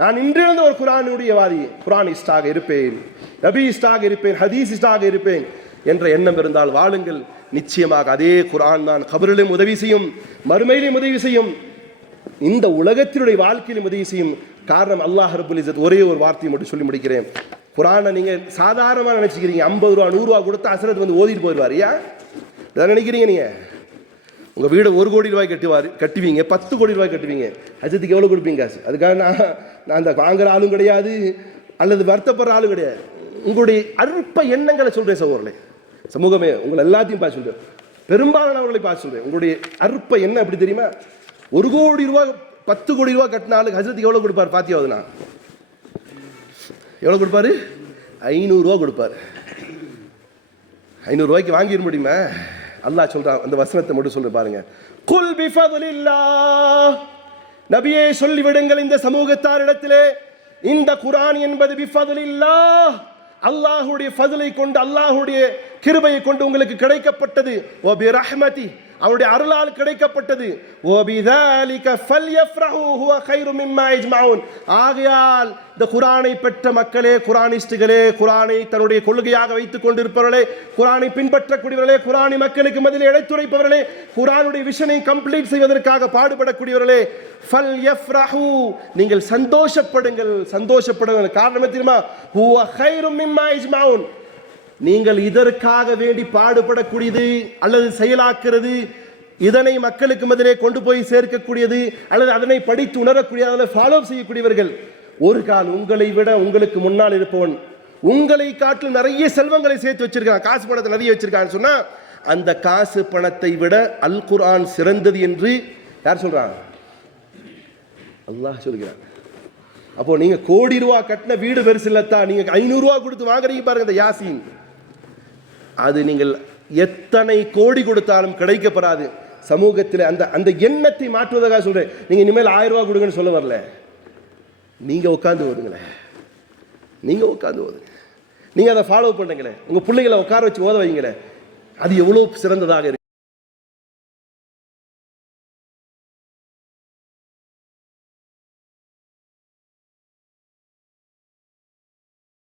நான் இன்றிருந்த ஒரு குர்ஆனுடைய வாதி, குர்ஆனிஸ்டாக இருப்பேன், நபியிஸ்டாக இருப்பேன், ஹதீஸிஸ்டாக இருப்பேன் என்ற எண்ணம் இருந்தால் வாழுங்கள். நிச்சயமாக அதே குர்ஆன் தான் கபரிலும் உதவி செய்யும், மறுமையிலும் உதவி செய்யும், இந்த உலகத்தினுடைய வாழ்க்கையிலும் உதவி செய்யும். காரணம் அல்லாஹ் ரப்புல் இஸ்ஸத் ஒரே ஒரு வார்த்தையை மட்டும் சொல்லி முடிக்கிறேன். குர்ஆனை நீங்க சாதாரணமாக நினைச்சுக்கிறீங்க, 50 ரூபா 100 ரூபா கொடுத்து அசரத் வந்து ஓதிட்டு போயிடுவார். ஏன் இதை நினைக்கிறீங்க? நீங்க உங்க வீடு 1 கோடி ரூபாய் கட்டுவீங்க, 10 கோடி ரூபாய் கட்டுவீங்க, அஜத்துக்கு எவ்வளவு கொடுப்பீங்க காசு? அதுக்காக நான் அந்த வாங்குற ஆளும் கிடையாது, அல்லது வருத்தப்படுற ஆளும் கிடையாது. உங்களுடைய அற்ப எண்ணங்களை சொல்றேன் சகோதரர்களே, சமூகமே உங்களை எல்லாத்தையும் பார்த்து சொல்றேன், பெரும்பாலானவர்களை பார்த்து சொல்றேன். உங்களுடைய அற்ப எண்ணம் எப்படி தெரியுமா? 1 கோடி ரூபாய் 10 கோடி ரூபாய் கட்டின ஆளுக்கு ஹஜ்ரத்துக்கு எவ்வளவு கொடுப்பார்? பாத்தியாவதுனா எவ்வளவு கொடுப்பாரு? 500 ரூபா கொடுப்பாரு. 500 ரூபாய்க்கு வாங்கிட முடியுமா? அல்லாஹ் சொல்றான், அந்த வசனத்தை மட்டும் சொல்ல பாருங்க. குல் பிஃபத்லில்லாஹ், நபியே சொல்லிவிடுங்கள் இந்த சமூகத்தாரிடத்திலே, இந்த குர்ஆன் என்பது பிஃபத்லில்லாஹ், அல்லாஹ்வுடைய ஃபضலை கொண்டு, அல்லாஹ்வுடைய கிருபையை கொண்டு உங்களுக்கு கிடைக்கப்பட்டது. வ பிரஹ்மதி, அவருடைய அருளால் கிடைக்கப்பட்டது. வ பிதாலிக ஃபல்யஃப்ரஹு ஹுவ கைரு மிம்மா யஜ்மஊன், ஆகையால் இந்த குர்ஆனை பெற்ற மக்களே, குர்ஆனிஸ்டுகளே, குர்ஆனை தன்னுடைய கொள்கையாக வைத்துக் கொண்டிருப்பவர்களே, குர்ஆனை பின்பற்றக்கூடியவர்களே, குர்ஆனை மக்களுக்கு மத்தியில் எடுத்துரைப்பவர்களே, குர்ஆனுடைய விஷனை கம்ப்ளீட் செய்வதற்காக பாடுபடக்கூடியவர்களே, ஃபல்யஃப்ரஹு, நீங்கள் சந்தோஷப்படுங்கள், சந்தோஷப்படுங்கள். காரணம் தெரியுமா? ஹுவ கைரு மிம்மா யஜ்மஊன், நீங்கள் இதற்காக வேண்டி பாடுபடக்கூடியது அல்லது செயலாக்குறது, இதனை மக்களுக்கு மத்தியிலே கொண்டு போய் சேர்க்கக்கூடியது அல்லது அதனை படித்து உணரக்கூடிய, அதில் ஃபாலோ செய்யக்கூடியவர்கள், ஒரு கால் உங்களை விட உங்களுக்கு முன்னால் இருப்பவன் உங்களை காட்டிலும் நிறைய செல்வங்களை சேர்த்து வச்சிருக்கான், காசு பணத்தை நிறைய வச்சிருக்கான்னு சொன்னா, அந்த காசு பணத்தை விட அல் குர்ஆன் சிறந்தது என்று யார் சொல்றான்? அல்லாஹ் சொல்கிறான். அப்போ நீங்க கோடி ரூபா கட்டின வீடு பெருசு இல்லத்தான், நீங்க 500 ரூபா கொடுத்து வாங்குறீங்க பாருங்க இந்த யாசீன், அது நீங்கள் எத்தனை கோடி கொடுத்தாலும் கிடைக்கப்படாது. சமூகத்தில் அந்த அந்த எண்ணத்தை மாற்றுவதற்காக சொல்றேன். நீங்க இனிமேல் 1000 ரூபா கொடுங்கன்னு சொல்ல வரல. நீங்க உட்கார்ந்து ஓதுங்களேன், நீங்க உட்கார்ந்து ஓதுங்க, நீங்க அதை ஃபாலோ பண்ணுங்களேன், உங்க பிள்ளைகளை உட்கார வச்சு ஓத வைங்களேன், அது எவ்வளவு சிறந்ததாக இருக்கு.